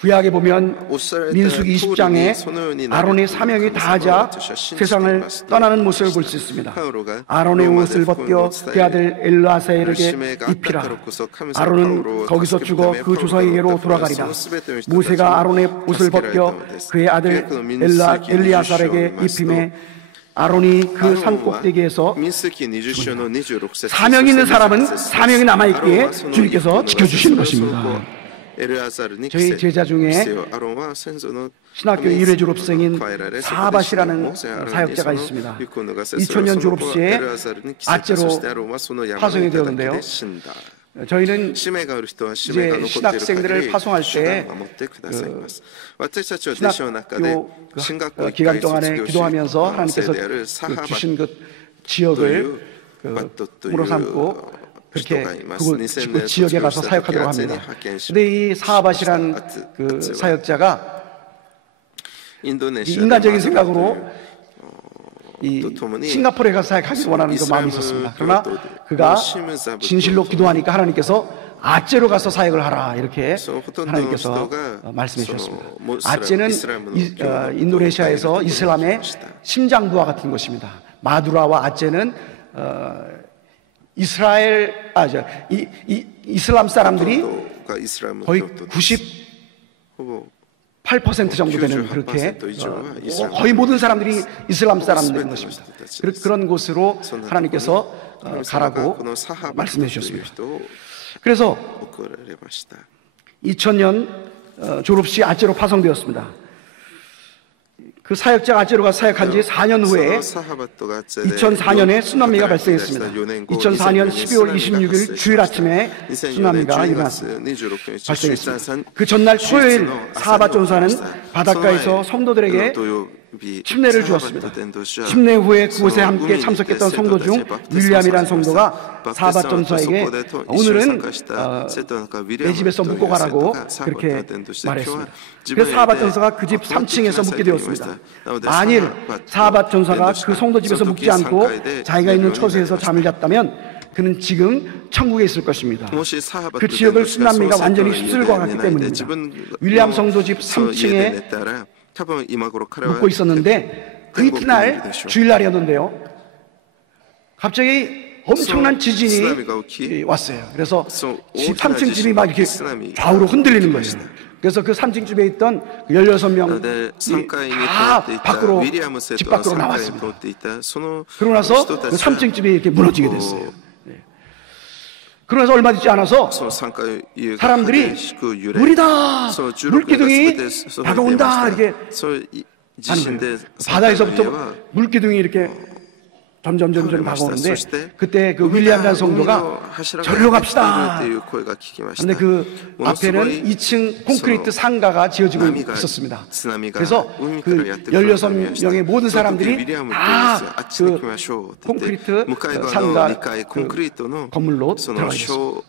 구약에 보면 민수기 20장에 아론의 사명이 다하자 세상을 떠나는 모습을 볼 수 있습니다. 아론의 옷을 벗겨 그 아들 엘르아사엘에게 입히라. 아론은 거기서 죽어 그 조상에게로 돌아가리라. 모세가 아론의 옷을 벗겨 그의 아들 엘리아살에게 입힘에 아론이 그 산 꼭대기에서 사명이 있는 사람은 사명이 남아있기에 주님께서 지켜주시는 것입니다. 저희 제자 중에 신학교 1회 졸업생인 사하밧이라는 사역자가 있습니다. 2000년 졸업 시에 아째로 파송이 되었는데요. 저희는 이제 신학생들을 파송할 때 신학교 기간 동안에 기도하면서 하나님께서 주신 그 지역을 물어 삼고 그렇게 그 지역에 가서 사역하도록 합니다. 그런데 이 사하밧이라는 그 사역자가 인간적인 생각으로 이 싱가포르에 가서 사역하기 원하는 그 마음이 있었습니다. 그러나 그가 진실로 기도하니까 하나님께서 아째로 가서 사역을 하라 이렇게 하나님께서 말씀해 주셨습니다. 아째는 인도네시아에서 이슬람의 심장부와 같은 것입니다. 마두라와 아째는 이슬람 사람들이 거의 8% 정도 되는 그렇게 거의 모든 사람들이 이슬람 사람들인 것입니다. 그런 곳으로 하나님께서 가라고 말씀해 주셨습니다. 그래서 2000년 졸업시 아째로 파송되었습니다. 그 사역자가 아째로가 사역한 지 4년 후에 2004년에 쓰나미가 발생했습니다. 2004년 12월 26일 주일 아침에 쓰나미가 발생했습니다. 그 전날 토요일 사하밧 전사는 바닷가에서 성도들에게 침례를 주었습니다. 침례 후에 그곳에 함께 참석했던 성도 중 윌리엄이라는 성도가 사하밧 전사에게 오늘은 내 집에서 묵고 가라고 그렇게 말했습니다. 그래서 사하밧 전사가 그 집 3층에서 묵게 되었습니다. 만일 사하밧 전사가 그 성도 집에서 묵지 않고 자기가 있는 처소에서 잠을 잤다면 그는 지금 천국에 있을 것입니다. 그 지역을 쓰나미가 완전히 휩쓸고 갔기 때문입니다. 윌리엄 성도 집 3층에 묵고 있었는데 그 이튿날 주일날이었는데요. 갑자기 엄청난 지진이 왔어요. 그래서 3층 집이 막 이렇게 좌우로 흔들리는 거예요. 그래서 그 3층 집에 있던 16명이 다 밖으로, 집 밖으로 나왔습니다. 그러고 나서 그 3층 집이 이렇게 무너지게 됐어요. 그러면서 얼마 되지 않아서 사람들이 물이다! 물기둥이 다가온다! 이렇게 하는 거예요. 바다에서부터 물기둥이 이렇게 점점 다가오는데 그때 그 윌리엄이라는 성도가 저리로 갑시다. 그런데 그 앞에는 2층 콘크리트 상가가 지어지고 있었습니다. 그래서 그 16명의 모든 사람들이 다 그 콘크리트 상가 그 건물로 들어가 있었습니다.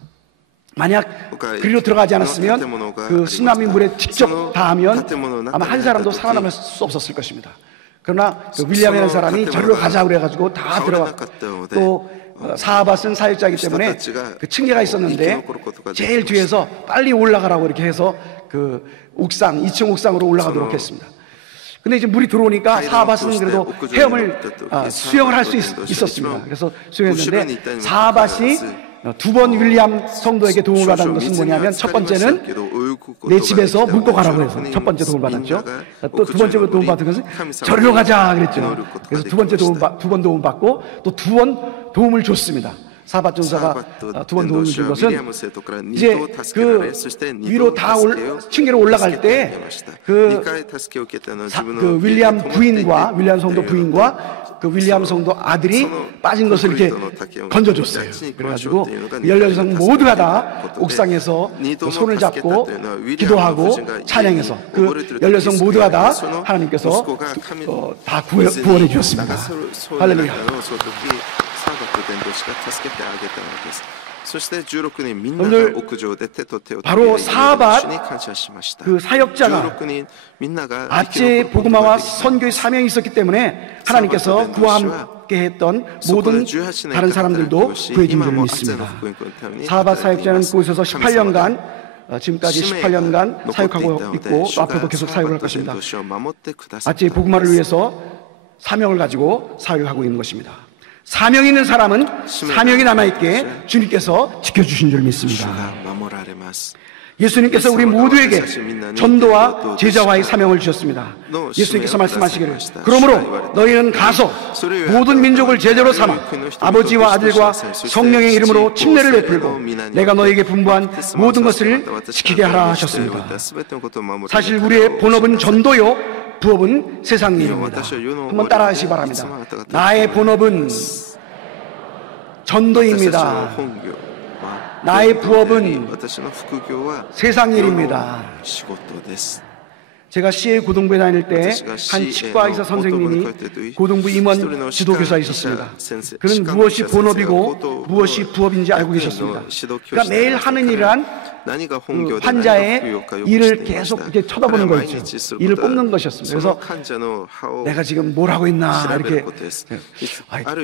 만약 그리로 들어가지 않았으면 그 쓰나미 물에 직접 닿으면 아마 한 사람도 살아남을 수 없었을 것입니다. 그러나 그 윌리엄이라는 사람이 저리로 가자 그래가지고 다 들어갔고 또 사하밧은 사역자이기 때문에 그 층계가 있었는데 제일 뒤에서 빨리 올라가라고 이렇게 해서 그 옥상, 2층 옥상으로 올라가도록 했습니다. 근데 이제 물이 들어오니까 사하밧은 그래도 헤엄을 수영을 할 수 있었습니다. 그래서 수영했는데 사하밧이 두 번 윌리엄 성도에게 도움을 받은 것은 뭐냐면, 첫 번째는 내 집에서 묵고 가라고 해서 첫 번째 도움을 받았죠. 또 두 번째 도움 받은 것은 절로 가자 그랬죠. 그래서 두 번째 두 번 도움 받고 또 두 번 도움을 줬습니다. 사하밧 전사가 두 번 도움을 준 것은 이제 그 위로 다 층계로 올라갈 때 그 윌리엄 부인과 윌리엄 성도 부인과 그 윌리엄 성도 아들이 빠진 것을 이렇게 건져줬어요. 그래가지고 16성 모두가 다 옥상에서 손을 잡고 기도하고 찬양해서 그 16성 모두가 다 하나님께서 다 구원해 주셨습니다. 할렐루야. 오늘 바로 사하밧 그 사역자가 아찌 복음화와 선교의 사명이 있었기 때문에 하나님께서 그와 함께 했던 모든 다른 사람들도 구해진 줄 믿습니다. 사하밧 사역자는 그곳에서 18년간 지금까지 18년간 사역하고 있고 또 앞으로도 계속 사역을 할 것입니다. 아찌 복음화를 위해서 사명을 가지고 사역하고 있는 것입니다. 사명 있는 사람은 사명이 남아있게 주님께서 지켜주신 줄 믿습니다. 예수님께서 우리 모두에게 전도와 제자와의 사명을 주셨습니다. 예수님께서 말씀하시기를 그러므로 너희는 가서 모든 민족을 제자로 삼아 아버지와 아들과 성령의 이름으로 침례를 베풀고 내가 너희에게 분부한 모든 것을 지키게 하라 하셨습니다. 사실 우리의 본업은 전도요 부업은 세상 일입니다. 한번 따라하시기 바랍니다. 나의 본업은 전도입니다. 나의 부업은 세상 일입니다. 제가 CA 고등부에 다닐 때 한 치과의사 선생님이 고등부 임원 지도교사에 있었습니다. 그는 무엇이 본업이고 무엇이 부업인지 알고 계셨습니다. 그러니까 매일 하는 일은 그 환자의 일을 계속 이렇게 쳐다보는 거였죠. 일을 뽑는 것이었습니다. 그래서 내가 지금 뭘 하고 있나 이렇게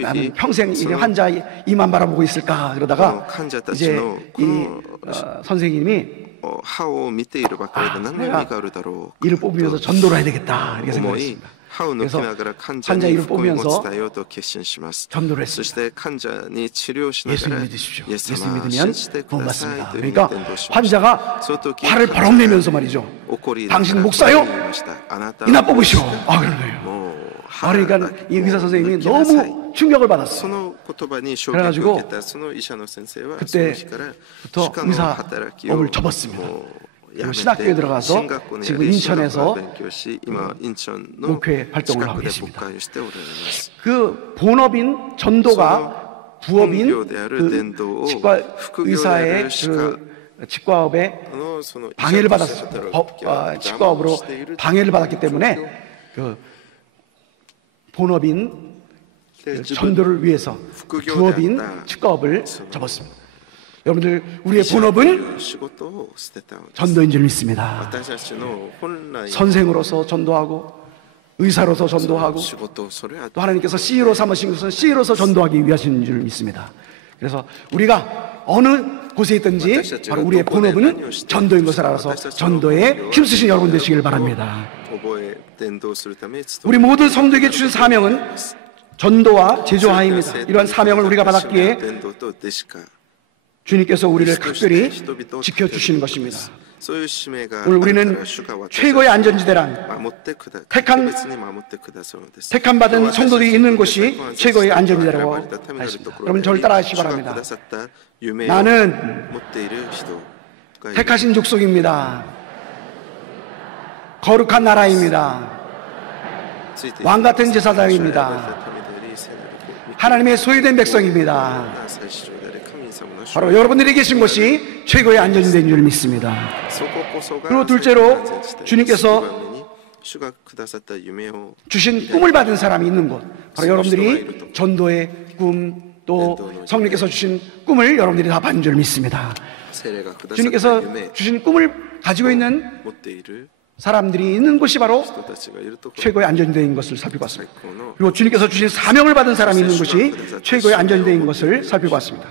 나는 평생 이 환자 이만 바라보고 있을까 그러다가 이제 이 선생님이 내가 이를 뽑으면서 전도를 해야 되겠다 이렇게 생각했습니다. 그래서 환자 이를 뽑으면서 전도를 했습니다. 예수님 믿으십시오. 예수님 믿으면 구원 받습니다. 그러니까 환자가 화를 버럭 내면서 말이죠. 당신 목사요? 이나 뽑으시오. 그런 거예요. 그러니까 이 의사 선생님이 너무 충격을 받았어요. 그래가지고 그때부터 의사업을 접었습니다. 그리고 신학교에 들어가서 지금 인천에서 목회 활동을 하고 계십니다. 그 본업인 전도가 부업인 그 치과 의사의 그 치과업에 방해를 받았어요. 치과업으로 방해를 받았기 때문에 그 본업인 전도를 위해서 부업인 치과업을 접었습니다. 여러분들 우리의 본업은 전도인 줄 믿습니다. 선생으로서 전도하고 의사로서 전도하고 또 하나님께서 CE로 삼으신 것은 CE로서 전도하기 위하신 줄 믿습니다. 그래서 우리가 어느 곳에 있든지 바로 우리의 본업은 전도인 것을 알아서 전도에 힘쓰신 여러분 되시길 바랍니다. 우리 모든 성도에게 주신 사명은 전도와 제조하입니다. 이러한 사명을 우리가 받았기에 주님께서 우리를 각별히 지켜주시는 것입니다. 오늘 우리는 최고의 안전지대란 택함받은 성도들이 있는 곳이 최고의 안전지대라고 하였습니다. 여러분 저를 따라하시기 바랍니다. 나는 택하신 족속입니다. 거룩한 나라입니다. 왕같은 제사장입니다. 하나님의 소유된 백성입니다. 바로 여러분들이 계신 곳이 최고의 안전지대인 줄 믿습니다. 그리고 둘째로 주님께서 주신 꿈을 받은 사람이 있는 곳, 바로 여러분들이 전도의 꿈, 또 성령께서 주신 꿈을 여러분들이 다 받은 줄 믿습니다. 주님께서 주신 꿈을 가지고 있는 사람들이 있는 곳이 바로 최고의 안전지대인 것을 살펴봤습니다. 그리고 주님께서 주신 사명을 받은 사람이 있는 곳이 최고의 안전지대인 것을 살펴봤습니다.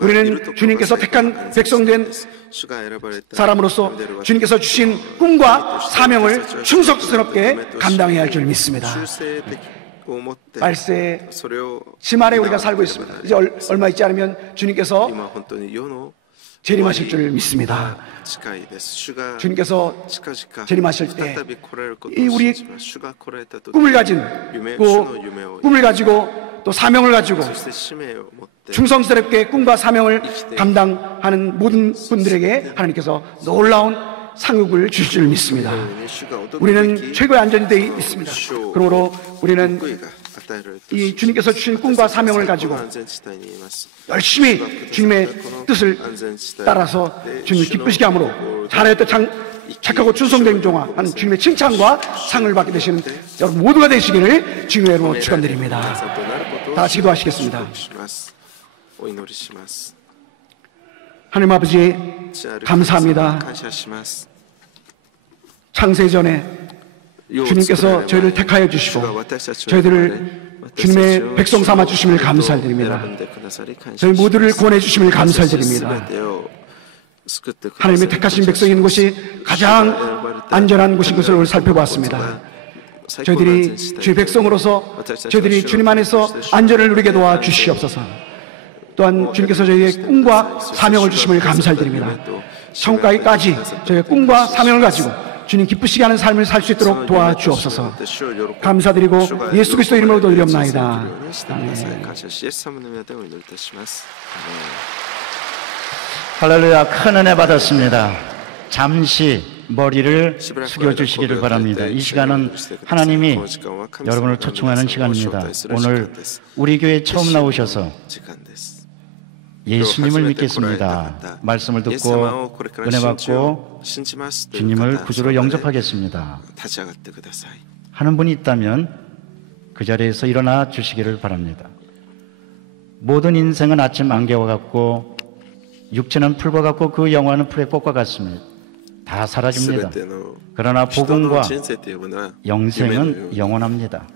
우리는 주님께서 택한 백성된 사람으로서 주님께서 주신 꿈과 사명을 충성스럽게 감당해야 할 줄 믿습니다. 말세의 심 아래 우리가 살고 있습니다. 이제 얼마 있지 않으면 주님께서 재림하실 줄 믿습니다. 주님께서 재림하실 때 이 우리 꿈을 가지고 또 사명을 가지고 충성스럽게 꿈과 사명을 감당하는 모든 분들에게 하나님께서 놀라운 상급을 주실 줄 믿습니다. 우리는 최고의 안전이 되어 있습니다. 그러므로 우리는 이 주님께서 주신 꿈과 사명을 가지고 열심히 주님의 뜻을 따라서 주님을 기쁘시게 함으로 잘하였다 착하고 충성된 종아 하는 주님의 칭찬과 상을 받게 되시는 여러분 모두가 되시기를 주님의 이름으로 축원드립니다. 다 같이 기도하시겠습니다. 하나님 아버지 감사합니다. 창세전에 주님께서 저희를 택하여 주시고 저희들을 주님의 백성 삼아 주심을 감사드립니다. 저희 모두를 구원해 주심을 감사드립니다. 하나님의 택하신 백성인 곳이 가장 안전한 곳인 것을 오늘 살펴봤습니다. 저희들이 주의 백성으로서 저희들이 주님 안에서 안전을 누리게 도와주시옵소서. 또한 주님께서 저희의 꿈과 사명을 주심을 감사드립니다. 천국까지 저희의 꿈과 사명을 가지고 주님 기쁘시게 하는 삶을 살 수 있도록 도와주옵소서. 감사드리고 예수 그리스도 이름으로 드리옵나이다. 아멘. 할렐루야. 큰 은혜 받았습니다. 잠시 머리를 숙여주시기를 바랍니다. 이 시간은 하나님이 여러분을 초청하는 시간입니다. 오늘 우리 교회에 처음 나오셔서 예수님을 믿겠습니다. 말씀을 듣고 은혜 받고 주님을 구주로 영접하겠습니다 하는 분이 있다면 그 자리에서 일어나 주시기를 바랍니다. 모든 인생은 아침 안개와 같고 육체는 풀과 같고 그 영혼은 풀의 꽃과 같습니다. 다 사라집니다. 그러나 복음과 영생은 영원합니다.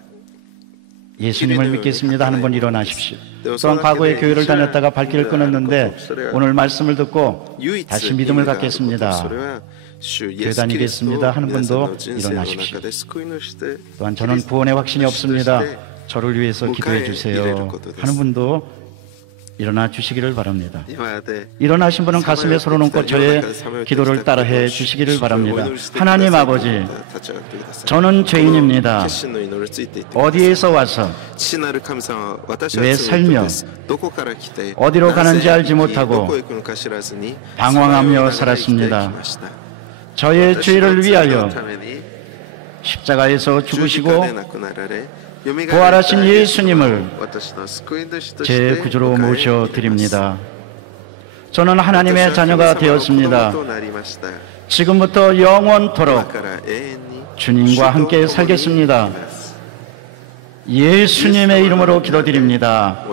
예수님을 믿겠습니다 하는 분 일어나십시오. 또한 과거에 교회를 다녔다가 발길을 끊었는데 오늘 말씀을 듣고 다시 믿음을 갖겠습니다, 교회 다니겠습니다 하는 분도 일어나십시오. 또한 저는 구원의 확신이 없습니다, 저를 위해서 기도해 주세요 하는 분도 일어나 주시기를 바랍니다. 일어나신 분은 가슴에 손을 얹고 저의 기도를 따라해 주시기를 바랍니다. 하나님 아버지, 저는 죄인입니다. 어디에서 와서 왜 살며 어디로 가는지 알지 못하고 방황하며 살았습니다. 저의 죄를 위하여 십자가에서 죽으시고 부활하신 예수님을 제 구주로 모셔드립니다. 저는 하나님의 자녀가 되었습니다. 지금부터 영원토록 주님과 함께 살겠습니다. 예수님의 이름으로 기도드립니다.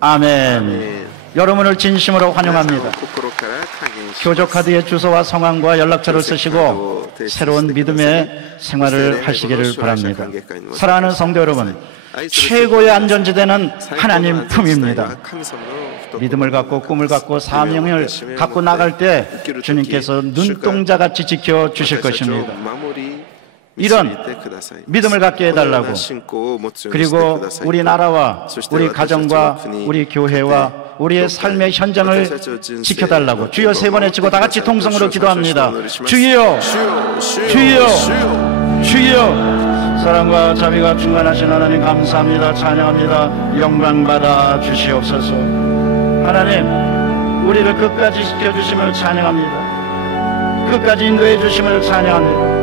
아멘. 여러분을 진심으로 환영합니다. 교적 카드의 주소와 성함과 연락처를 쓰시고 새로운 믿음의 생활을 하시기를 바랍니다. 사랑하는 성도 여러분, 최고의 안전지대는 하나님 품입니다. 믿음을 갖고 꿈을 갖고 사명을 갖고 나갈 때 주님께서 눈동자같이 지켜주실 것입니다. 이런 믿음을 갖게 해달라고, 그리고 우리 나라와 우리 가정과 우리 교회와 우리의 삶의 현장을 지켜달라고 주여 3번 외치고 다 같이 통성으로 기도합니다. 주여, 주여, 주여. 사랑과 자비가 충만하신 하나님 감사합니다. 찬양합니다. 영광 받아 주시옵소서. 하나님, 우리를 끝까지 지켜주심을 찬양합니다. 끝까지 인도해 주심을 찬양합니다.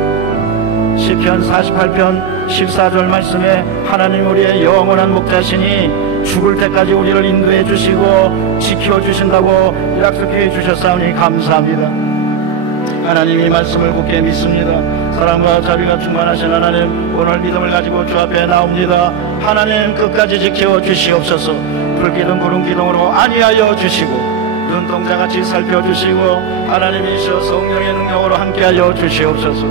시편 48편 14절 말씀에 하나님 우리의 영원한 목자시니 죽을 때까지 우리를 인도해 주시고 지켜주신다고 약속해 주셨사오니 감사합니다. 하나님 이 말씀을 굳게 믿습니다. 사랑과 자비가 충만하신 하나님, 오늘 믿음을 가지고 주 앞에 나옵니다. 하나님 끝까지 지켜주시옵소서. 불기둥 구름기둥으로 안위하여 주시고 눈동자같이 살펴주시고 하나님이시여 성령의 능력으로 함께하여 주시옵소서.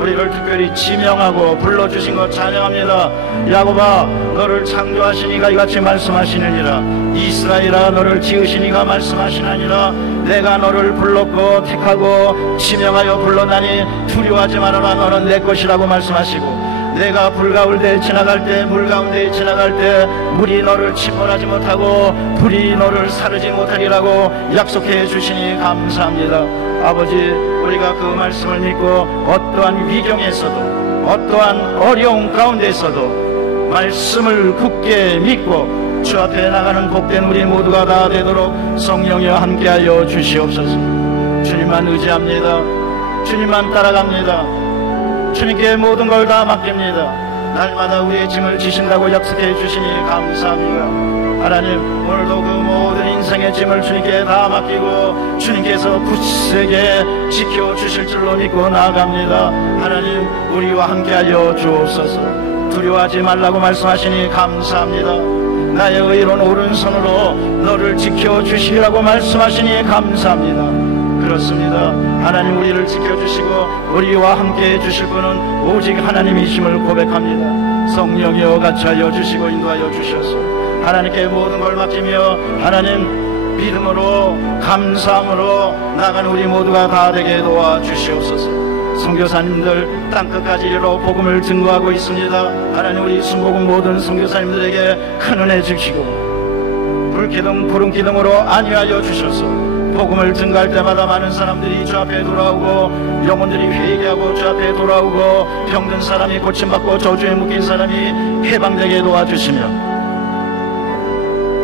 우리를 특별히 지명하고 불러주신 것 찬양합니다. 야곱아 너를 창조하신 이가 이같이 말씀하시느니라. 이스라엘아 너를 지으신 이가 말씀하시느니라. 내가 너를 불렀고 택하고 지명하여 불러나니 두려워하지 말아라. 너는 내 것이라고 말씀하시고 내가 불 가운데 지나갈 때 물 가운데 지나갈 때 물이 너를 침몰하지 못하고 불이 너를 사르지 못하리라고 약속해 주시니 감사합니다. 아버지 우리가 그 말씀을 믿고 어떠한 위경에서도 어떠한 어려움 가운데서도 말씀을 굳게 믿고 주 앞에 나가는 복된 우리 모두가 다 되도록 성령이여 함께하여 주시옵소서. 주님만 의지합니다. 주님만 따라갑니다. 주님께 모든 걸 다 맡깁니다. 날마다 우리의 짐을 지신다고 약속해 주시니 감사합니다. 하나님 오늘도 그 모든 인생의 짐을 주님께 다 맡기고 주님께서 굳세게 지켜주실 줄로 믿고 나아갑니다. 하나님 우리와 함께하여 주옵소서. 두려워하지 말라고 말씀하시니 감사합니다. 나의 의로운 오른손으로 너를 지켜주시라고 말씀하시니 감사합니다. 그렇습니다. 하나님 우리를 지켜주시고 우리와 함께해 주실 분은 오직 하나님이심을 고백합니다. 성령이여 같이하여 주시고 인도하여 주셔서 하나님께 모든 걸 맡기며 하나님 믿음으로 감사함으로 나가는 우리 모두가 다 되게 도와주시옵소서. 선교사님들 땅끝까지 이르러 복음을 증거하고 있습니다. 하나님 우리 순복음 모든 선교사님들에게 큰 은혜 주시고 불기둥 푸른기둥으로 안위하여 주셔서 복음을 증거할 때마다 많은 사람들이 주 앞에 돌아오고 영혼들이 회개하고 주 앞에 돌아오고 병든 사람이 고침받고 저주에 묶인 사람이 해방되게 도와주시며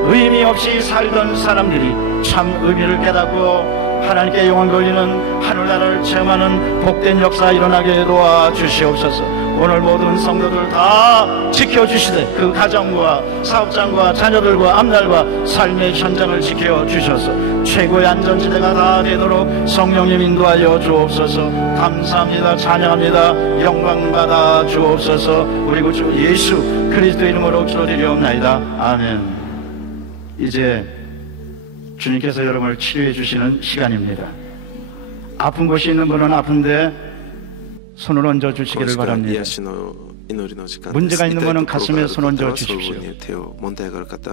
의미 없이 살던 사람들이 참 의미를 깨닫고 하나님께 영원 걸리는 하늘나라를 체험하는 복된 역사 일어나게 도와주시옵소서. 오늘 모든 성도들 다 지켜주시되 그 가정과 사업장과 자녀들과 앞날과 삶의 현장을 지켜주셔서 최고의 안전지대가 다 되도록 성령님 인도하여 주옵소서. 감사합니다. 찬양합니다. 영광받아 주옵소서. 우리 구주 예수 그리스도 이름으로 기도드리옵나이다. 아멘. 이제 주님께서 여러분을 치료해 주시는 시간입니다. 아픈 곳이 있는 분은 아픈데 손을 얹어 주시기를 바랍니다. 문제가 있는 분은 가슴에 손 얹어 주십시오.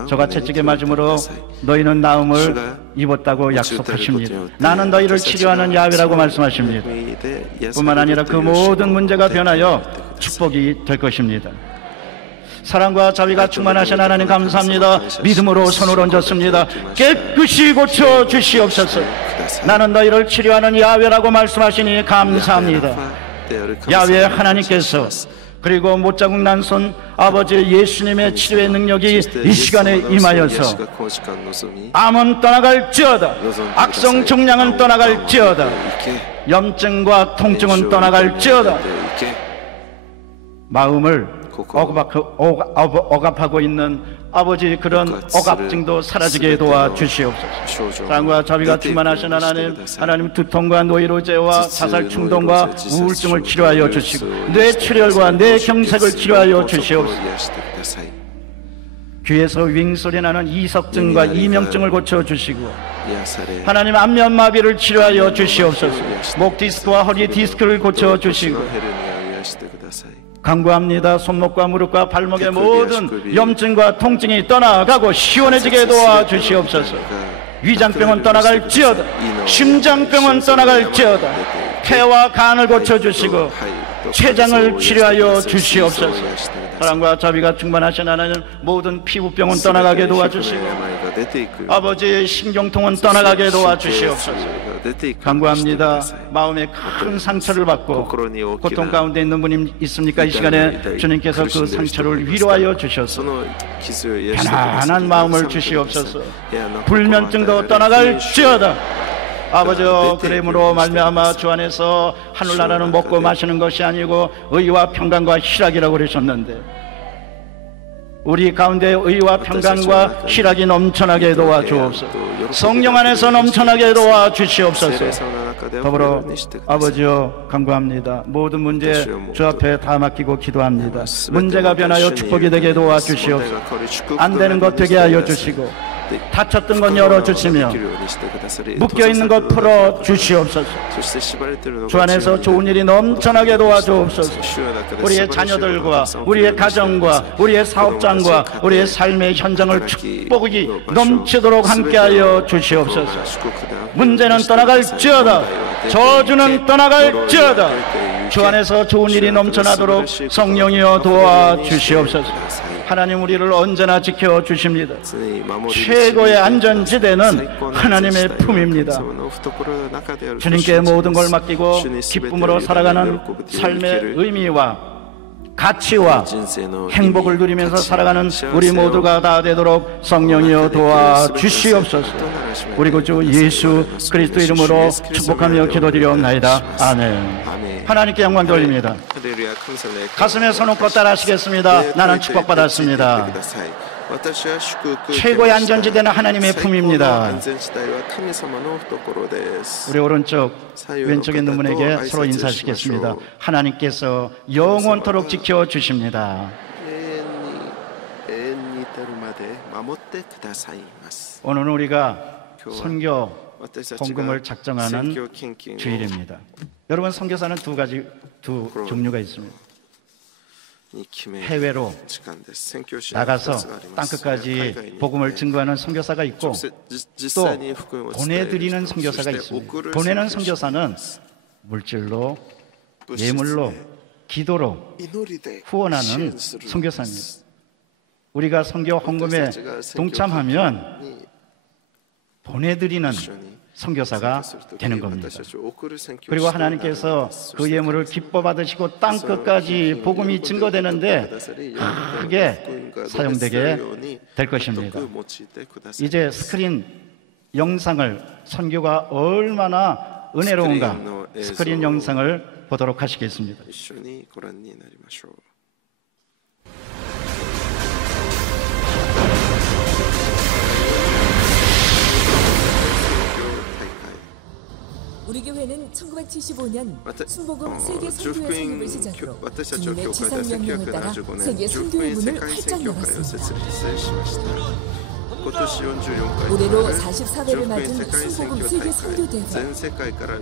저가 채찍에 맞음으로 너희는 나음을 입었다고 약속하십니다. 나는 너희를 치료하는 야훼라고 말씀하십니다. 뿐만 아니라 그 모든 문제가 변하여 축복이 될 것입니다. 사랑과 자비가 충만하신 하나님 감사합니다. 믿음으로 손을 얹었습니다. 깨끗이 고쳐 주시옵소서. 나는 너희를 치료하는 야훼라고 말씀하시니 감사합니다. 야훼 하나님께서 그리고 못자국 난 손 아버지 예수님의 치료의 능력이 이 시간에 임하여서 암은 떠나갈지어다. 악성 종양은 떠나갈지어다. 염증과 통증은 떠나갈지어다. 마음을 억압하고 있는 아버지 그런 억압증도 사라지게 도와주시옵소서. 사랑과 자비가 충만하신 하나님 두통과 노이로제와 자살 충동과 우울증을 치료하여 주시고 뇌출혈과 뇌경색을 치료하여 주시옵소서. 귀에서 윙소리 나는 이석증과 이명증을 고쳐주시고 하나님 안면마비를 치료하여 주시옵소서. 목 디스크와 허리 디스크를 고쳐주시고 간구합니다. 손목과 무릎과 발목의 모든 염증과 통증이 떠나가고 시원해지게 도와주시옵소서. 위장병은 떠나갈지어다. 심장병은 떠나갈지어다. 폐와 간을 고쳐주시고 췌장을 치료하여 주시옵소서. 사랑과 자비가 충만하신 하나님 모든 피부병은 떠나가게 도와주시고 아버지의 신경통은 떠나가게 도와주시옵소서. 간구합니다. 마음에 큰 상처를 받고 고통 가운데 있는 분이 있습니까? 이 시간에 주님께서 그 상처를 위로하여 주셔서 편안한 마음을 주시옵소서. 불면증도 떠나갈지어다. 아버지여 그림으로 말미암아 주 안에서 하늘나라는 먹고 마시는 것이 아니고 의와 평강과 희락이라고 그러셨는데 우리 가운데 의와 평강과 희락이 넘쳐나게 도와주옵소서. 성령 안에서 넘쳐나게 도와주시옵소서. 더불어 아버지여 간구합니다. 모든 문제 주 앞에 다 맡기고 기도합니다. 문제가 변하여 축복이 되게 도와주시옵소서. 안 되는 것 되게 하여 주시고 닫혔던 것 열어주시며 묶여있는 것 풀어주시옵소서. 주 안에서 좋은 일이 넘쳐나게 도와주옵소서. 우리의 자녀들과 우리의 가정과 우리의 사업장과 우리의 삶의 현장을 축복이 넘치도록 함께하여 주시옵소서. 문제는 떠나갈지어다, 저주는 떠나갈지어다. 주 안에서 좋은 일이 넘쳐나도록 성령이여 도와주시옵소서. 하나님, 우리를 언제나 지켜주십니다. 최고의 안전지대는 하나님의 품입니다. 주님께 모든 걸 맡기고 기쁨으로 살아가는 삶의 의미와 가치와 행복을 누리면서 살아가는 우리 모두가 다 되도록 성령이여 도와주시옵소서. 우리 구주 예수 그리스도 이름으로 축복하며 기도드리옵나이다. 아멘. 하나님께 영광 돌립니다. 가슴에 손 얹고 따라하시겠습니다. 나는 축복받았습니다. 최고의 안전지대는 하나님의 품입니다. 우리 오른쪽 왼쪽에 있는 분에게 서로 인사하시겠습니다. 하나님께서 영원토록 지켜주십니다. 오늘은 우리가 선교 헌금을 작정하는 주일입니다. 여러분, 선교사는 두 종류가 있습니다. 해외로 나가서 땅끝까지 복음을 증거하는 선교사가 있고, 또 보내드리는 선교사가 있습니다. 보내는 선교사는 물질로, 예물로, 기도로 후원하는 선교사입니다. 우리가 선교 헌금에 동참하면 보내드리는 선교사가 되는 겁니다. 그리고 하나님께서 그 예물을 기뻐 받으시고 땅끝까지 복음이 증거되는데 크게 사용되게 될 것입니다. 이제 스크린 영상을, 선교가 얼마나 은혜로운가 스크린 영상을 보도록 하시겠습니다. 우리 교회는 1975년 순복음 세계 선교회 성립을 시작으로 주님의 지상명령을 따라 세계 선교의 문을 활짝 열었습니다. 올해로 44회를 맞은 순복음 세계 선교대회.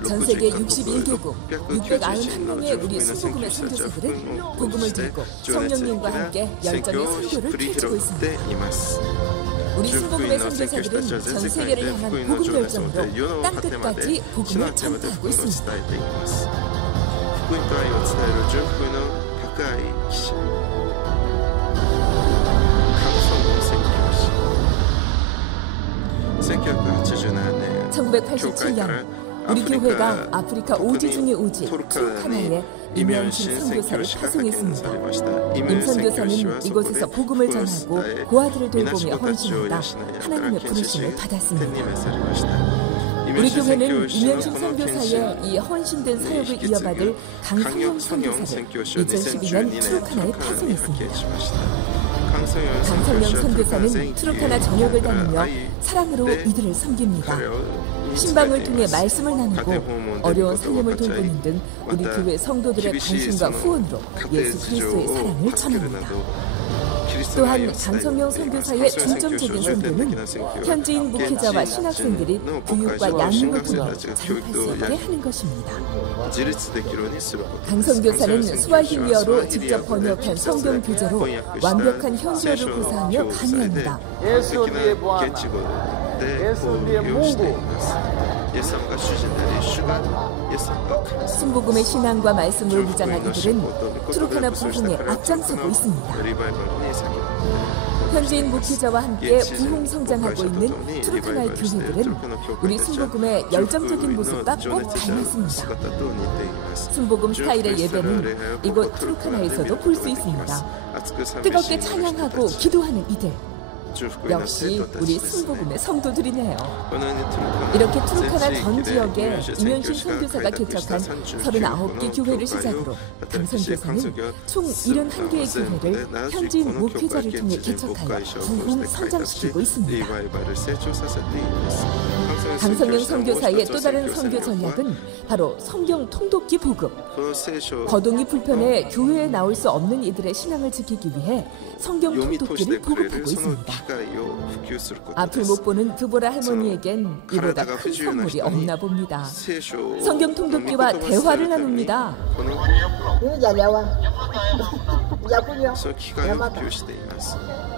전세계 61개국 691명의 우리 순복음의 선교사들은 복음을 들고 성령님과 함께 열정의 선교를 펼치고 있습니다. 우리 순복음의 선교사들은 전 세계를 향한 복음 열정으로 땅끝까지 복음을 전파하고 있습니다. (1987년) 우리 교회가 아프리카 오지 중의 오지 투르카나에 임현신 선교사를 파송했습니다. 임 선교사는 이곳에서 복음을 전하고 고아들을 돌보며 헌신하다 하나님의 부르심을 받았습니다. 우리 교회는 임현신 선교사의 이 헌신된 사역을 이어받을 강성용 선교사를 2012년 투르카나에 파송했습니다. 강성용 선교사는 투르카나 전역을 다니며 사랑으로 이들을 섬깁니다. 신방을 통해 말씀을 나누고 어려운 살림을 돌보는 등 우리 교회 성도들의 관심과 후원으로 예수 그리스도의 사랑을 전합니다. 또한 강성용 선교사의 중점적인 선교는 현지인 목회자와 신학생들이 교육과 양육을 통해 전파할 수 있게 하는 것입니다. 강선교사는 스와힐리어로 직접 번역한 성경 교재로 완벽한 현지어를 구사하며 강의합니다. 순복음의 신앙과 말씀을 무장한 이들은 투르카나 부흥에 앞장서고 있습니다. 현지인 목회자와 함께 부흥 성장하고 있는 투르카나의 교회들은 우리 순복음의 열정적인 모습과 꼭 닮았습니다. 순복음 스타일의 예배는 이곳 투르카나에서도 볼 수 있습니다. 뜨겁게 찬양하고 기도하는 이들, 역시 우리 순복음의 성도들이네요. 이렇게 투르카나 전 지역에 임현신 선교사가 개척한 39개 교회를 시작으로 강선교사는 총 71개의 교회를 현지인 목회자를 통해 개척하여 부흥 성장시키고 있습니다. 강성령 선교사의 또 다른 선교 전략은 바로 성경 통독기 보급. 거동이 불편해 교회에 나올 수 없는 이들의 신앙을 지키기 위해 성경 통독기를 보급하고 있습니다. 앞을 못 보는 드보라 할머니에겐 이보다 큰 선물이 없나 봅니다. 성경 통독기와 대화를 나눕니다.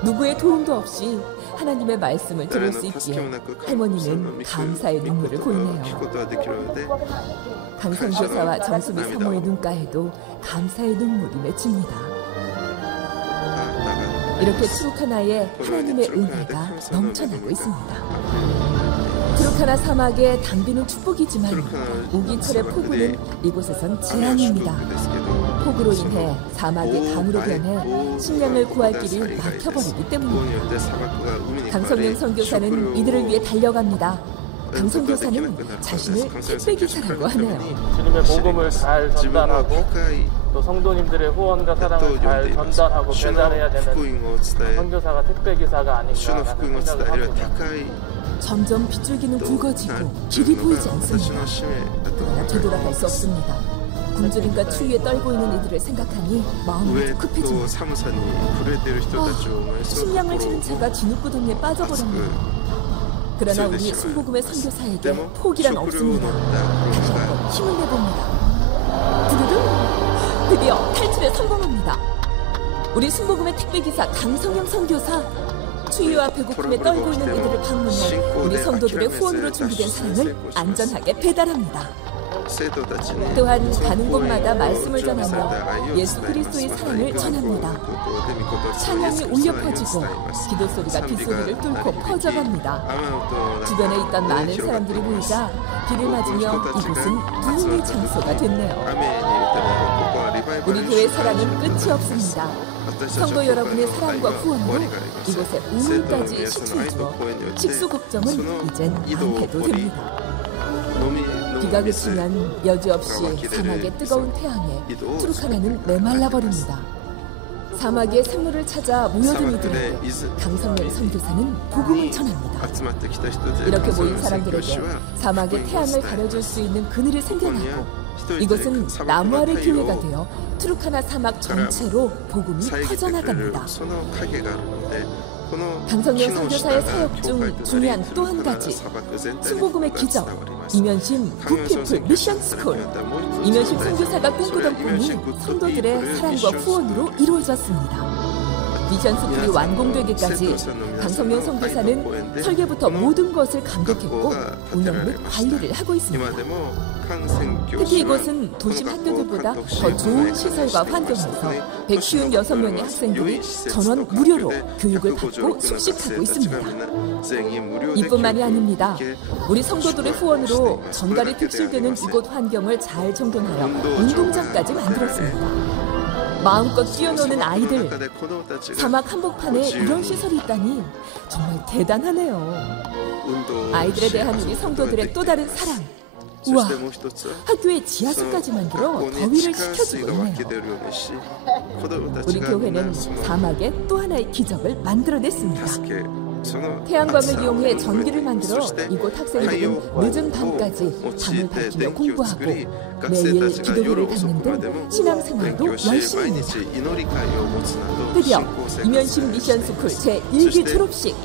누구의 도움도 없이 하나님의 말씀을 들을 수 있기에 할머니는 감사의 눈물을 보이네요. 강선교사와 정수미 사모의 눈가에도 감사의 눈물이 맺힙니다. 이렇게 트루카나에 하나님의 은혜가 넘쳐나고 있습니다. 트루카나 사막의 당비는 축복이지만 우기철의 폭우는 이곳에선 재앙입니다. 폭우로 인해 사막이 강으로 변해 식량을 구할 길이 막혀버리기 때문입니다. 강성령 선교사는 이들을 위해 달려갑니다. 강선교사는 자신을 택배기사라고 하네요. 주님의 복음을 잘 전달하고 또 성도님들의 후원과 사랑을 잘 전달하고 배달해야 되는 선교사가 택배기사가 아닌가 하는 생각을 합니다. 점점 빗줄기는 굵어지고 길이 보이지 않습니다. 그러나 되돌아갈 수 없습니다. 굶주림과 추위에 떨고 있는 이들을 생각하니 마음이 급해집니다. 식량을 지른 채가 진흙구 동에 빠져버립니다. 그러나 우리 순복음의 선교사에게 포기란 없습니다. 다시 한번 힘을 내봅니다. 두두두! 드디어 탈출에 성공합니다. 우리 순복음의 택배기사 강성령 선교사, 추위와 배고픔에 떨고 있는 이들을 방문해 우리 성도들의 후원으로 준비된 사랑을 안전하게 배달합니다. 또한 가는 곳마다 말씀을 전하며 예수 그리스도의 사랑을 전합니다. 찬양이 울려 퍼지고 기도 소리가 빗소리를 뚫고 퍼져갑니다. 주변에 있던 많은 사람들이 모이자 비를 맞으며 이곳은 부흥의 장소가 됐네요. 우리 교회 사랑은 끝이 없습니다. 성도 여러분의 사랑과 후원으로 이곳에 우물까지 식수를 주어 식수 걱정은 이젠 안 해도 됩니다. 비가 그치면 여지없이 사막의 뜨거운 태양에 트루카나는 메말라버립니다. 사막의 샘물을 찾아 모여든 이들에게 강성령 선교사는 복음을 전합니다. 이렇게 모인 사람들에게 사막의 태양을 가려줄 수 있는 그늘이 생겨나고 이것은 나무 아래 교회가 되어 트루카나 사막 전체로 복음이 퍼져나갑니다. 강성령 선교사의 사역 중 중요한 또 한 가지, 순복음의 기적, 이면심 굿피플 미션 스쿨. 이면심 선교사가 꿈꾸던 꿈이 성도들의 사랑과 후원으로 이루어졌습니다. 미션 스쿨이 완공되기까지 강성령 선교사는 설계부터 모든 것을 감독했고 운영 및 관리를 하고 있습니다. 특히 이곳은 도심 학교들보다 더 좋은 시설과 환경에서 156명의 학생들이 전원 무료로 교육을 받고 숙식하고 있습니다. 이뿐만이 아닙니다. 우리 성도들의 후원으로 전갈이 특실되는 이곳 환경을 잘 정돈하여 운동장까지 만들었습니다. 마음껏 뛰어노는 아이들, 사막 한복판에 이런 시설이 있다니 정말 대단하네요. 아이들에 대한 우리 성도들의 또 다른 사랑. 우와, 학교에 지하수까지 만들어 더위를 식혀주고 있네요. 우리 교회는 사막에 또 하나의 기적을 만들어냈습니다. 태양광을 이용해 전기를 만들어 이곳 학생들은 늦은 밤까지 밤을 밝히며 공부하고 매일 기도회를 갖는 등 신앙생활도 열심히 합니다. 드디어 이면심 미션스쿨 제1기 졸업식.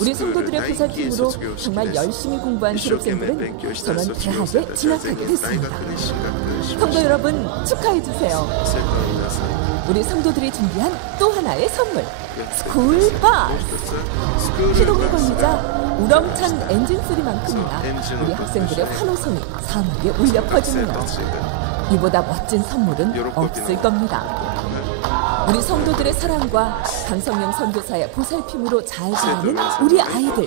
우리 성도들의 보살핌으로 정말 열심히 공부한 졸업생들은 전원 대학에 진학하게 됐습니다. 성도 여러분 축하해주세요. 우리 성도들이 준비한 또 하나의 선물, 스쿨버스. 시동을 걸리자 우렁찬 엔진 소리만큼이나 우리 학생들의 환호성이 사막에 울려 퍼지네요. 이보다 멋진 선물은 없을 겁니다. 우리 성도들의 사랑과 강성령 선교사의 보살핌으로 잘 자라는 우리 아이들.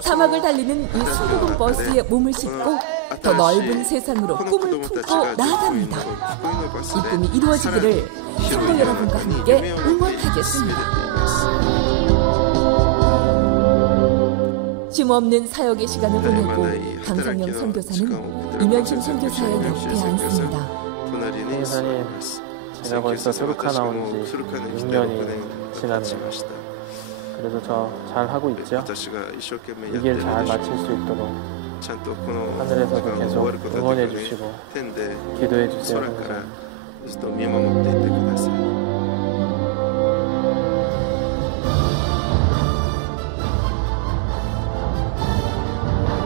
사막을 달리는 이 순복음 버스에 몸을 싣고 더 넓은 세상으로 꿈을 품고 나아갑니다. 이 꿈이 이루어지기를 성도 여러분과 함께 응원하겠습니다. 쉼없는 사역의 시간을 보내고 강성령 선교사는 이면심 선교사의 옆에 앉습니다. 선교사님, 제가 벌써 트루카나 온 지 6년이 지났네요. 그래서 저 잘하고 있죠. 이 길 잘 마칠 수 있도록 하늘에서도 계속 응원해 주시고 기도해 주세요. 항상.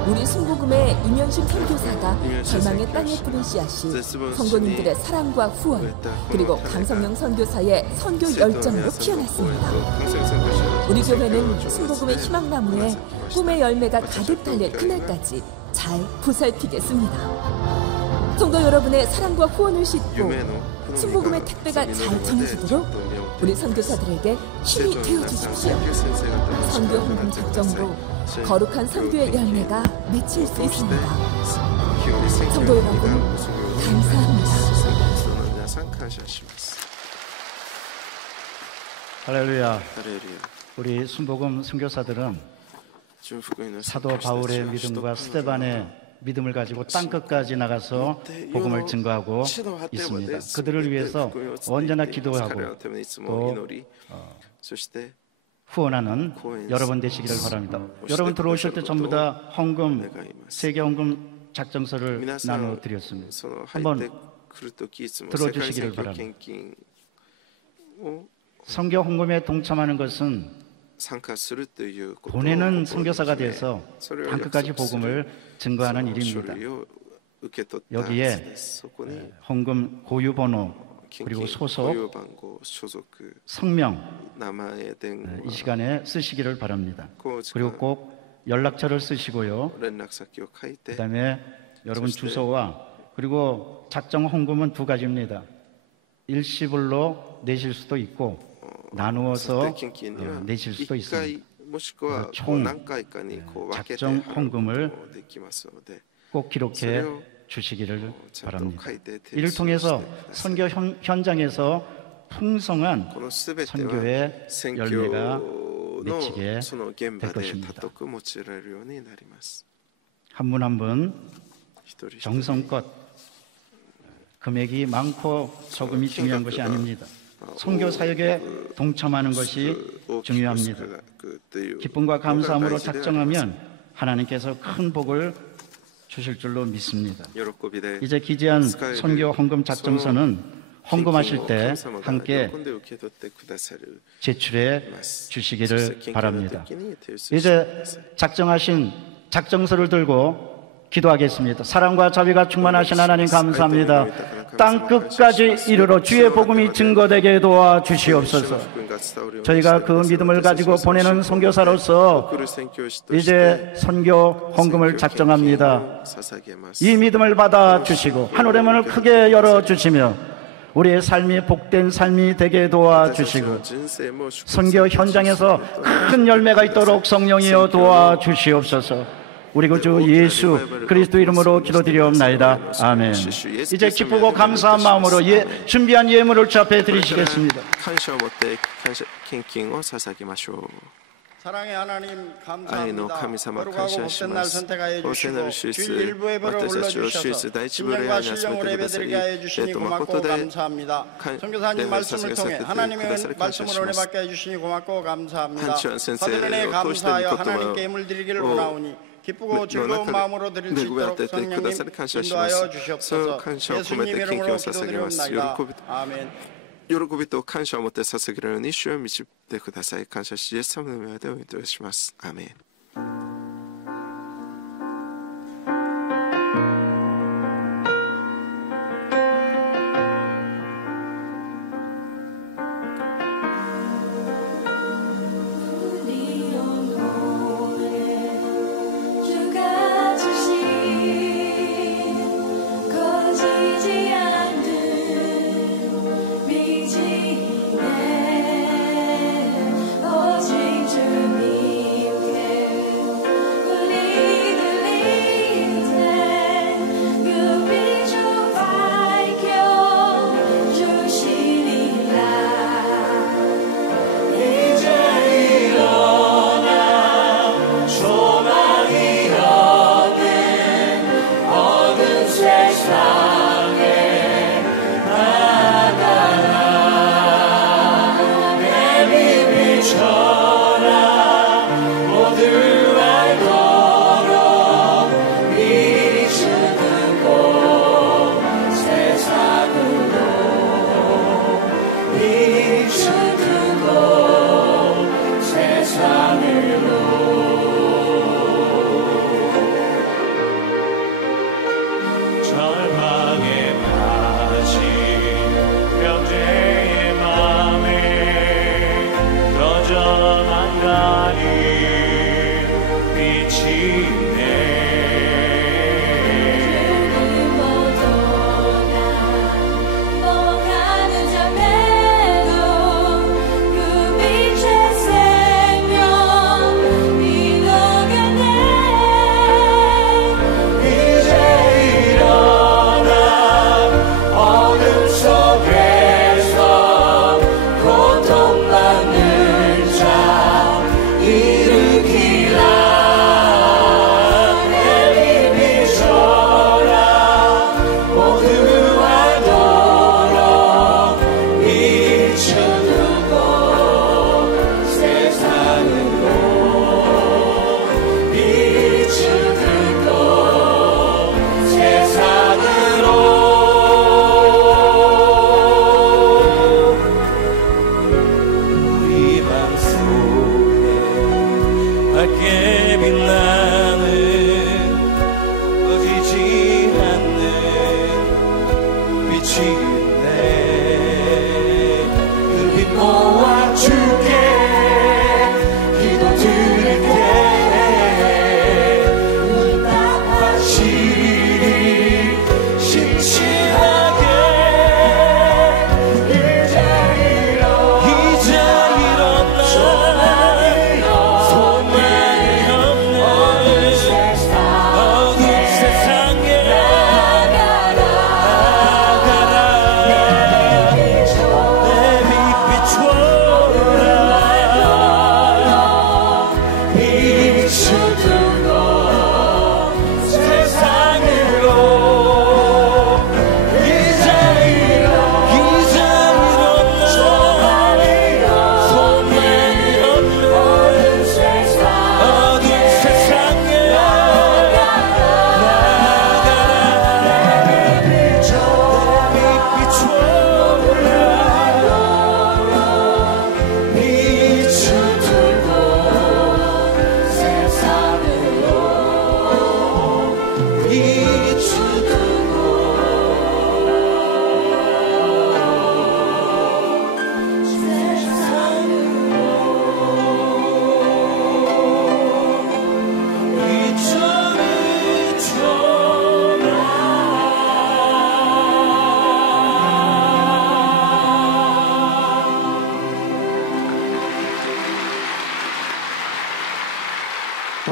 우리 순복음의 임현심 선교사가 절망의 땅에 뿌린 씨앗이 성도님들의 사랑과 후원 그리고 강성영 선교사의 선교 열정으로 피어났습니다. 우리 교회는 순복음의 희망나무에 꿈의 열매가 가득 달릴 그날까지 잘 보살피겠습니다. 성도 여러분의 사랑과 후원을 싣고 순복음의 택배가 잘 전해지도록 우리 선교사들에게 힘이 되어주십시오. 선교 헌금 작정으로 거룩한 선교의 열매가 맺힐 수 있습니다. 성도 여러분, 감사합니다. 할렐루야. 우리 순복음 선교사들은 사도 바울의 믿음과 스데반의 믿음을 가지고 땅끝까지 나가서 복음을 증거하고 있습니다. 그들을 위해서 언제나 기도하고 또 후원하는 여러분 되시기를 바랍니다. 여러분 들어오실 때 전부 다 헌금, 세계 헌금 작정서를 나눠드렸습니다. 한번 들어주시기를 바랍니다. 선교 헌금에 동참하는 것은 보내는 선교사가 돼서 땅끝까지 복음을 증거하는 일입니다. 여기에 헌금 고유번호 그리고 소속, 성명 이 시간에 쓰시기를 바랍니다. 그리고 꼭 연락처를 쓰시고요. 그 다음에 여러분 주소와 그리고 작정 헌금은 두 가지입니다. 일시불로 내실 수도 있고 나누어서 내실 수도 있습니다. 총 작정 헌금을 꼭 기록해 주시기를 바랍니다. 이를 통해서 선교 현장에서 풍성한 선교의 열매가 맺히게 될 것입니다. 한 분 한 분 정성껏 금액이 많고 적음이 중요한 것이 아닙니다. 선교 사역에 동참하는 것이 중요합니다. 기쁨과 감사함으로 작정하면 하나님께서 큰 복을 주실 줄로 믿습니다. 이제 기재한 선교 헌금 작정서는 헌금하실 때 함께 제출해 주시기를 바랍니다. 이제 작정하신 작정서를 들고 기도하겠습니다. 사랑과 자비가 충만하신 하나님 감사합니다. 땅 끝까지 이르러 주의 복음이 증거되게 도와주시옵소서. 저희가 그 믿음을 가지고 보내는 선교사로서 이제 선교 헌금을 작정합니다. 이 믿음을 받아주시고 하늘의 문을 크게 열어주시며 우리의 삶이 복된 삶이 되게 도와주시고 선교 현장에서 큰 열매가 있도록 성령이여 도와주시옵소서. 우리 구주 예수 그리스도 이름으로 기도드리옵나이다. 아멘. 이제 기쁘고 감사한 마음으로 준비한 예물을 주 앞에 드리시겠습니다. 사랑의 하나님 감사합니다. 거룩하고 복된 날 선택하여 주시고 주일 일부에 벌을 올려주셔서 신령과 신령으로 예배드리게 하여 주시니 고맙고 감사합니다. 선교사님 말씀을 통해 하나님의 말씀을 은혜받게 해주시니 고맙고 감사합니다. 받은 은혜에 감사하여 하나님께 예물 드리기를 원하오니 기쁘고 즐거운 마음으로 드릴 수 있도록 성령님 인도하여 주시옵소서. 예수님 이름으로 기도드리옵나이다. 아멘. 喜びと感謝を持って捧げられるように主を導いてください。感謝しイエス様の名でお祈りします。アーメン。오직 주님께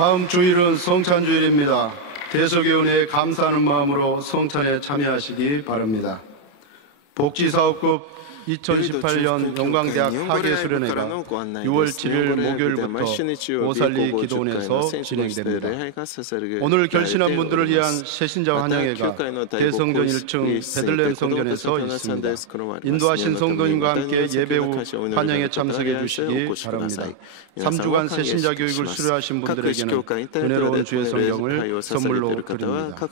다음 주일은 성찬주일입니다. 대석위원회에 감사하는 마음으로 성찬에 참여하시기 바랍니다. 복지사업급 2018년 영광대학 학예수련회가 6월 7일 목요일부터 오살리 기도원에서 진행됩니다. 오늘 결신한 분들을 위한 새신자 환영회가 대성전 1층 베들레헴 성전에서 있습니다. 인도하신 성도님과 함께 예배 후 환영에 참석해 주시기 바랍니다. 3주간 새신자 교육을 수료하신 분들에게는 은혜로운 주의 성경을 선물로 드립니다.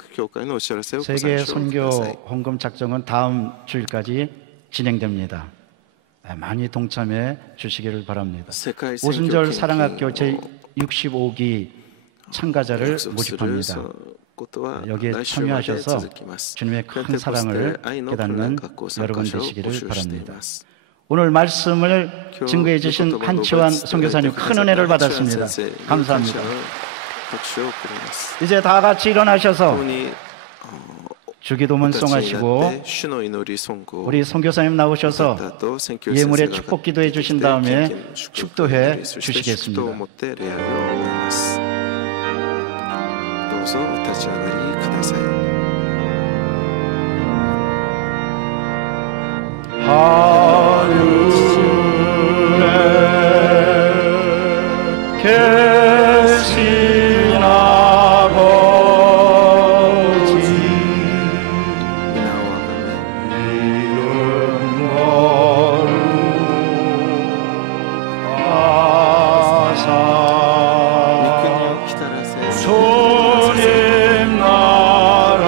세계 선교 헌금 작정은 다음 주일까지 진행됩니다. 많이 동참해 주시기를 바랍니다. 오순절 사랑학교 제65기 참가자를 모집합니다. 여기에 참여하셔서 주님의 큰 사랑을 깨닫는 여러분 되시기를 바랍니다. 오늘 말씀을 증거해 주신 한치환 선교사님 큰 은혜를 받았습니다. 감사합니다. 이제 다 같이 일어나셔서 주기도문 송하시고 우리 선교사님 나오셔서 예물에 축복 기도해 주신 다음에 축도해 주시겠습니다. 하늘에 계신 아버지 이름 거룩하사 주님 나라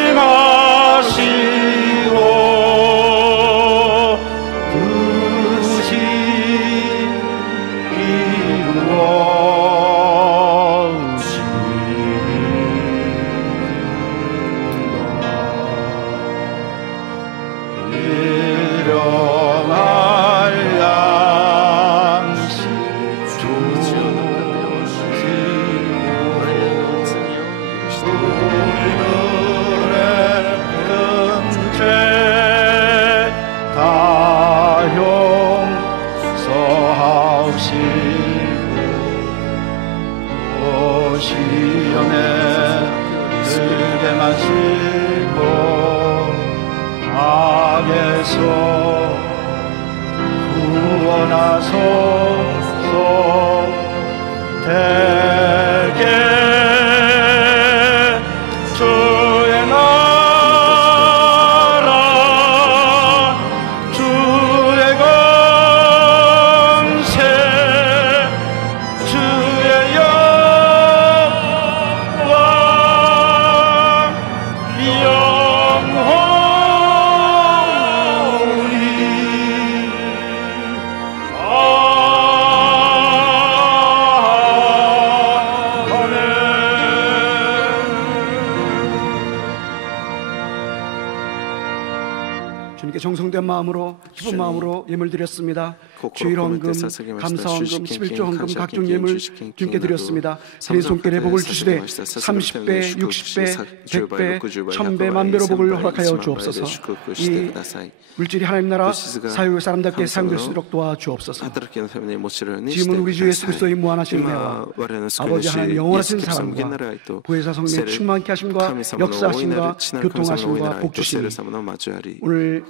임하시고 뜻이 일어날 양식 주시고 우리들의 큰 죄 다 용서하시고 시험에 들게 마시고 악에서 구원하소서. 대개 주의 나라 주의 권세 주의 영광 영원히 주님께 정성된 마음으로 기쁜 마음으로 예물 드렸습니다. 주일 헌금, 감사 헌금, 11조 헌금 각종 예물 주님께 드렸습니다. 드린 손길에 복을 주시되 30배, 60배, 100배, 1000배, 만배로 복을 허락하여 주옵소서. 이 물질이 하나님 나라 사역의 사람답게 사용될 수 있도록 도와주옵소서. 지금은 우리 주 예수 그리스도의 무한하신 은혜와 아버지 하나님 영원하신 사랑과 보혜사 성령의 충만케 하심과 역사하심과 교통하심과 복주심이 오늘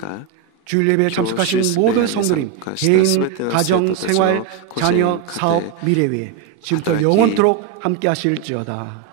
주일 예배에 참석하신 모든 성도님, 개인, 가정, 생활, 자녀, 사업, 미래 위에 지금부터 영원토록 함께 하실지어다.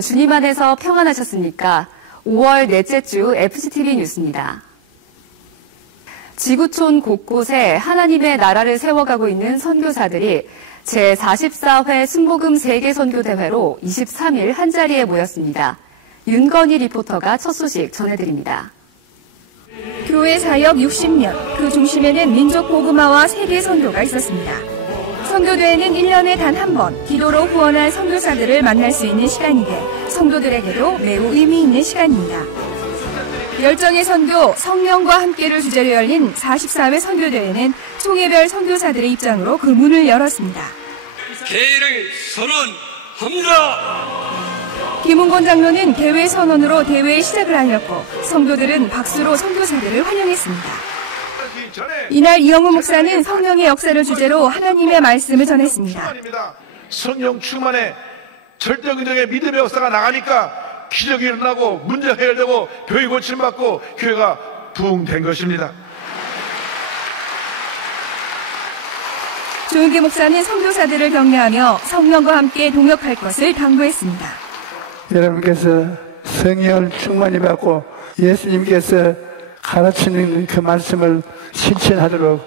여러분 주님 안에서 평안하셨습니까? 5월 넷째 주 FCTV 뉴스입니다. 지구촌 곳곳에 하나님의 나라를 세워가고 있는 선교사들이 제44회 순복음 세계선교대회로 23일 한자리에 모였습니다. 윤건희 리포터가 첫 소식 전해드립니다. 교회 사역 60년, 그 중심에는 민족 복음화와 세계 선교가 있었습니다. 선교대회는 1년에 단 한 번 기도로 후원할 선교사들을 만날 수 있는 시간이기에 성도들에게도 매우 의미 있는 시간입니다. 열정의 선교, 성령과 함께를 주제로 열린 44회 선교대회는 총회별 선교사들의 입장으로 그 문을 열었습니다. 개회를 선언합니다. 김웅곤 장로는 개회 선언으로 대회의 시작을 알렸고 성도들은 박수로 선교사들을 환영했습니다. 이날 이영우 목사는 성령의 역사를 주제로 하나님의 말씀을 전했습니다. 성령 충만에 절대적인 믿음의 역사가 나가니까 기적이 일어나고 문제가 해결되고 교회 고침받고 교회가 부흥된 것입니다. 조은기 목사는 선교사들을 격려하며 성령과 함께 동역할 것을 당부했습니다. 여러분께서 성령을 충만히 받고 예수님께서 가르치는 그 말씀을 실천하도록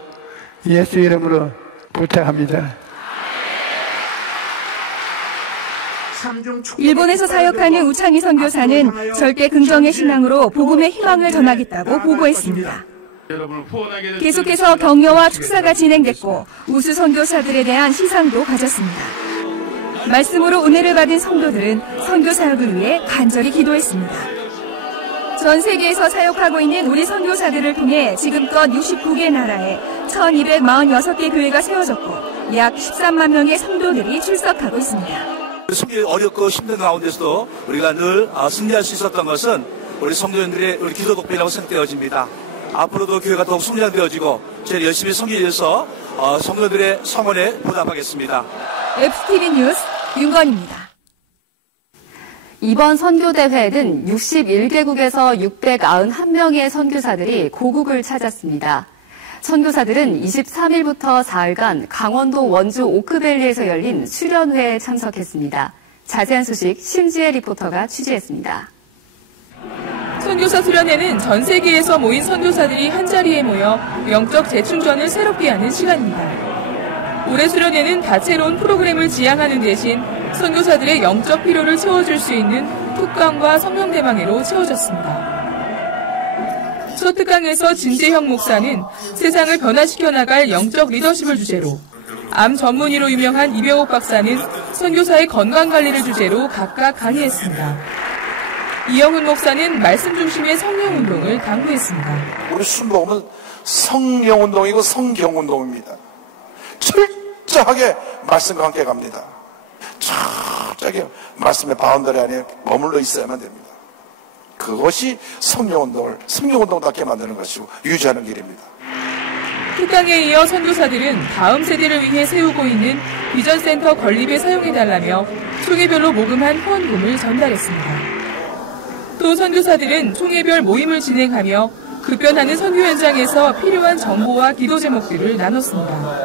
예수 이름으로 부탁합니다. 일본에서 사역하는 우창희 선교사는 절대 긍정의 신앙으로 복음의 희망을 전하겠다고 보고했습니다. 계속해서 격려와 축사가 진행됐고 우수 선교사들에 대한 시상도 가졌습니다. 말씀으로 은혜를 받은 성도들은 선교 사역을 위해 간절히 기도했습니다. 전 세계에서 사역하고 있는 우리 선교사들을 통해 지금껏 69개 나라에 1246개 교회가 세워졌고 약 13만 명의 성도들이 출석하고 있습니다. 승리 어렵고 힘든 가운데서도 우리가 늘 승리할 수 있었던 것은 우리 성도님들의 우리 기도 덕분이라고 생각되어집니다. 앞으로도 교회가 더욱 성장되어지고 제일 열심히 섬기기 위해서 성도들의 성원에 보답하겠습니다. FTV 뉴스 윤건입니다. 이번 선교대회는 61개국에서 691명의 선교사들이 고국을 찾았습니다. 선교사들은 23일부터 4일간 강원도 원주 오크밸리에서 열린 수련회에 참석했습니다. 자세한 소식 심지혜 리포터가 취재했습니다. 선교사 수련회는 전 세계에서 모인 선교사들이 한자리에 모여 영적 재충전을 새롭게 하는 시간입니다. 올해 수련회는 다채로운 프로그램을 지향하는 대신 선교사들의 영적 필요를 채워줄 수 있는 특강과 성령대망회로 채워졌습니다. 첫 특강에서 진재형 목사는 세상을 변화시켜 나갈 영적 리더십을 주제로, 암 전문의로 유명한 이병옥 박사는 선교사의 건강관리를 주제로 각각 강의했습니다. 이영훈 목사는 말씀 중심의 성령운동을 강구했습니다. 우리 순복음은 성령운동이고 성경운동입니다. 철저하게 말씀과 함께 갑니다. 철저하게 말씀의 바운더리 안에 머물러 있어야만 됩니다. 그것이 성령운동답게 만드는 것이고 유지하는 길입니다. 특강에 이어 선교사들은 다음 세대를 위해 세우고 있는 비전센터 건립에 사용해달라며 총회별로 모금한 후원금을 전달했습니다. 또 선교사들은 총회별 모임을 진행하며 급변하는 선교 현장에서 필요한 정보와 기도 제목들을 나눴습니다.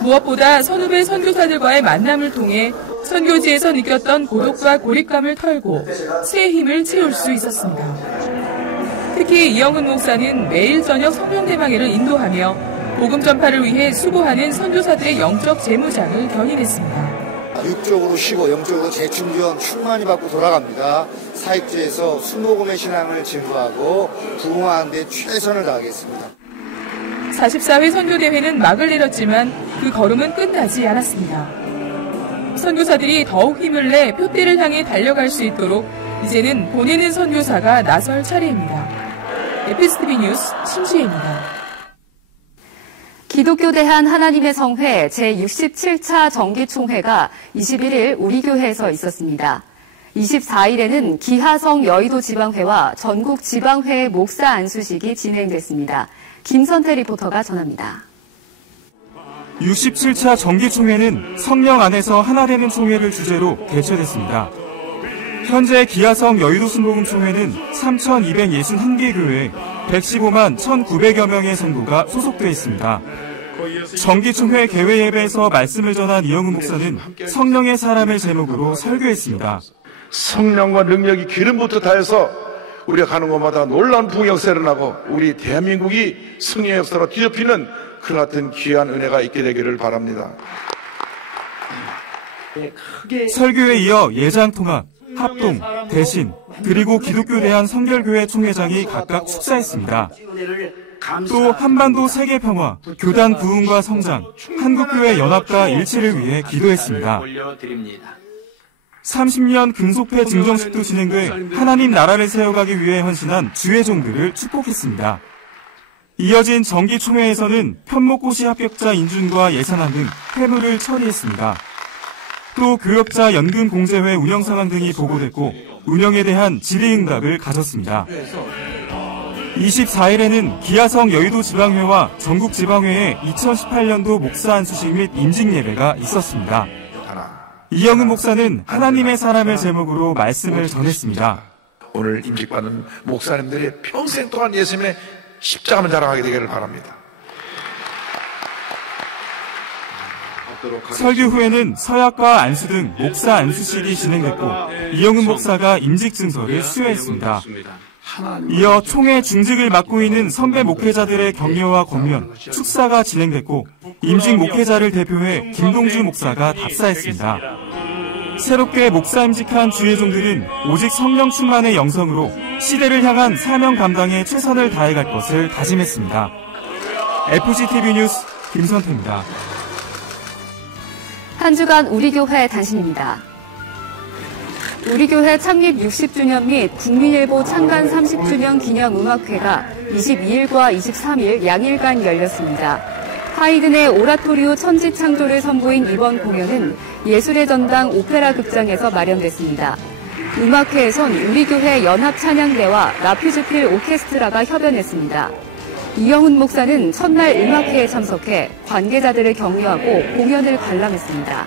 무엇보다 선후배 선교사들과의 만남을 통해 선교지에서 느꼈던 고독과 고립감을 털고 새 힘을 채울 수 있었습니다. 특히 이영훈 목사는 매일 저녁 성령대망회를 인도하며 복음 전파를 위해 수고하는 선교사들의 영적 재무장을 견인했습니다. 육적으로 쉬고 영적으로 재충전 충만히 받고 돌아갑니다. 사역지에서 순복음의 신앙을 증거하고 부흥하는 데 최선을 다하겠습니다. 44회 선교대회는 막을 내렸지만 그 걸음은 끝나지 않았습니다. 선교사들이 더욱 힘을 내 표대를 향해 달려갈 수 있도록 이제는 보내는 선교사가 나설 차례입니다. FCTV 뉴스 심지혜입니다. 기독교 대한 하나님의 성회 제67차 정기총회가 21일 우리 교회에서 있었습니다. 24일에는 기하성 여의도 지방회와 전국 지방회 목사 안수식이 진행됐습니다. 김선태 리포터가 전합니다. 67차 정기총회는 성령 안에서 하나 되는 총회를 주제로 개최됐습니다. 현재 기하성 여의도 순복음총회는 3,261개 교회 115만 1,900여 명의 성도가 소속되어 있습니다. 정기총회 개회 예배에서 말씀을 전한 이영훈 목사는 성령의 사람을 제목으로 설교했습니다. 성령과 능력이 기름부터 다해서 우리가 가는 곳마다 놀라운 부흥 역사를 일어나고 우리 대한민국이 승리의 역사로 뒤덮이는 그 같은 귀한 은혜가 있게 되기를 바랍니다. 설교에 이어 예장통합, 합동, 대신, 그리고 기독교대한 성결교회 총회장이 각각 축사했습니다. 또 한반도 세계평화, 교단 부흥과 성장, 한국교회 연합과 일치를 위해 기도했습니다. 30년 금속회 증정식도 진행돼 하나님 나라를 세워가기 위해 헌신한 주의 종들을 축복했습니다. 이어진 정기총회에서는 편목고시 합격자 인준과 예산안 등 회부를 처리했습니다. 또 교역자 연금 공제회 운영 상황 등이 보고됐고 운영에 대한 질의응답을 가졌습니다. 24일에는 기아성 여의도 지방회와 전국 지방회의 2018년도 목사 안수식 및 임직 예배가 있었습니다. 이영은 목사는 하나님의 사람을 제목으로 말씀을 전했습니다. 오늘 임직받는 목사님들이 평생 동안 예수님의 십자가만 자랑하게 되기를 바랍니다. 설교 후에는 서약과 안수 등 목사 안수식이 진행됐고 이영은 목사가 임직 증서를 수여했습니다. 이어 총회 중직을 맡고 있는 선배 목회자들의 격려와 권면, 축사가 진행됐고 임직 목회자를 대표해 김동주 목사가 답사했습니다. 새롭게 목사 임직한 주의 종들은 오직 성령 충만의 영성으로 시대를 향한 사명 감당에 최선을 다해갈 것을 다짐했습니다. FCTV 뉴스 김선태입니다. 한 주간 우리 교회 단신입니다. 우리 교회 창립 60주년 및 국민일보 창간 30주년 기념 음악회가 22일과 23일 양일간 열렸습니다. 하이든의 오라토리오 천지창조를 선보인 이번 공연은 예술의 전당 오페라 극장에서 마련됐습니다. 음악회에선 우리 교회 연합찬양대와 라퓨즈필 오케스트라가 협연했습니다. 이영훈 목사는 첫날 음악회에 참석해 관계자들을 격려하고 공연을 관람했습니다.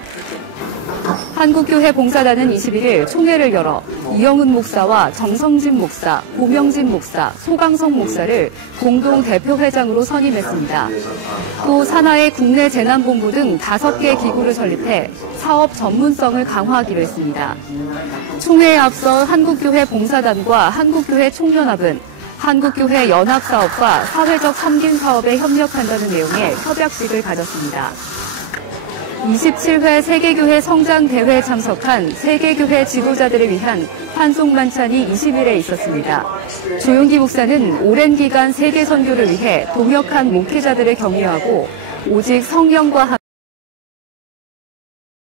한국교회 봉사단은 21일 총회를 열어 이영훈 목사와 정성진 목사, 고명진 목사, 소강성 목사를 공동 대표회장으로 선임했습니다. 또 산하의 국내 재난본부 등 5개 기구를 설립해 사업 전문성을 강화하기로 했습니다. 총회에 앞서 한국교회 봉사단과 한국교회 총연합은 한국교회 연합사업과 사회적 섬김 사업에 협력한다는 내용의 협약식을 가졌습니다. 27회 세계교회 성장대회에 참석한 세계교회 지도자들을 위한 환송 만찬이 20일에 있었습니다. 조용기 목사는 오랜 기간 세계 선교를 위해 동역한 목회자들을 격려하고 오직 성령과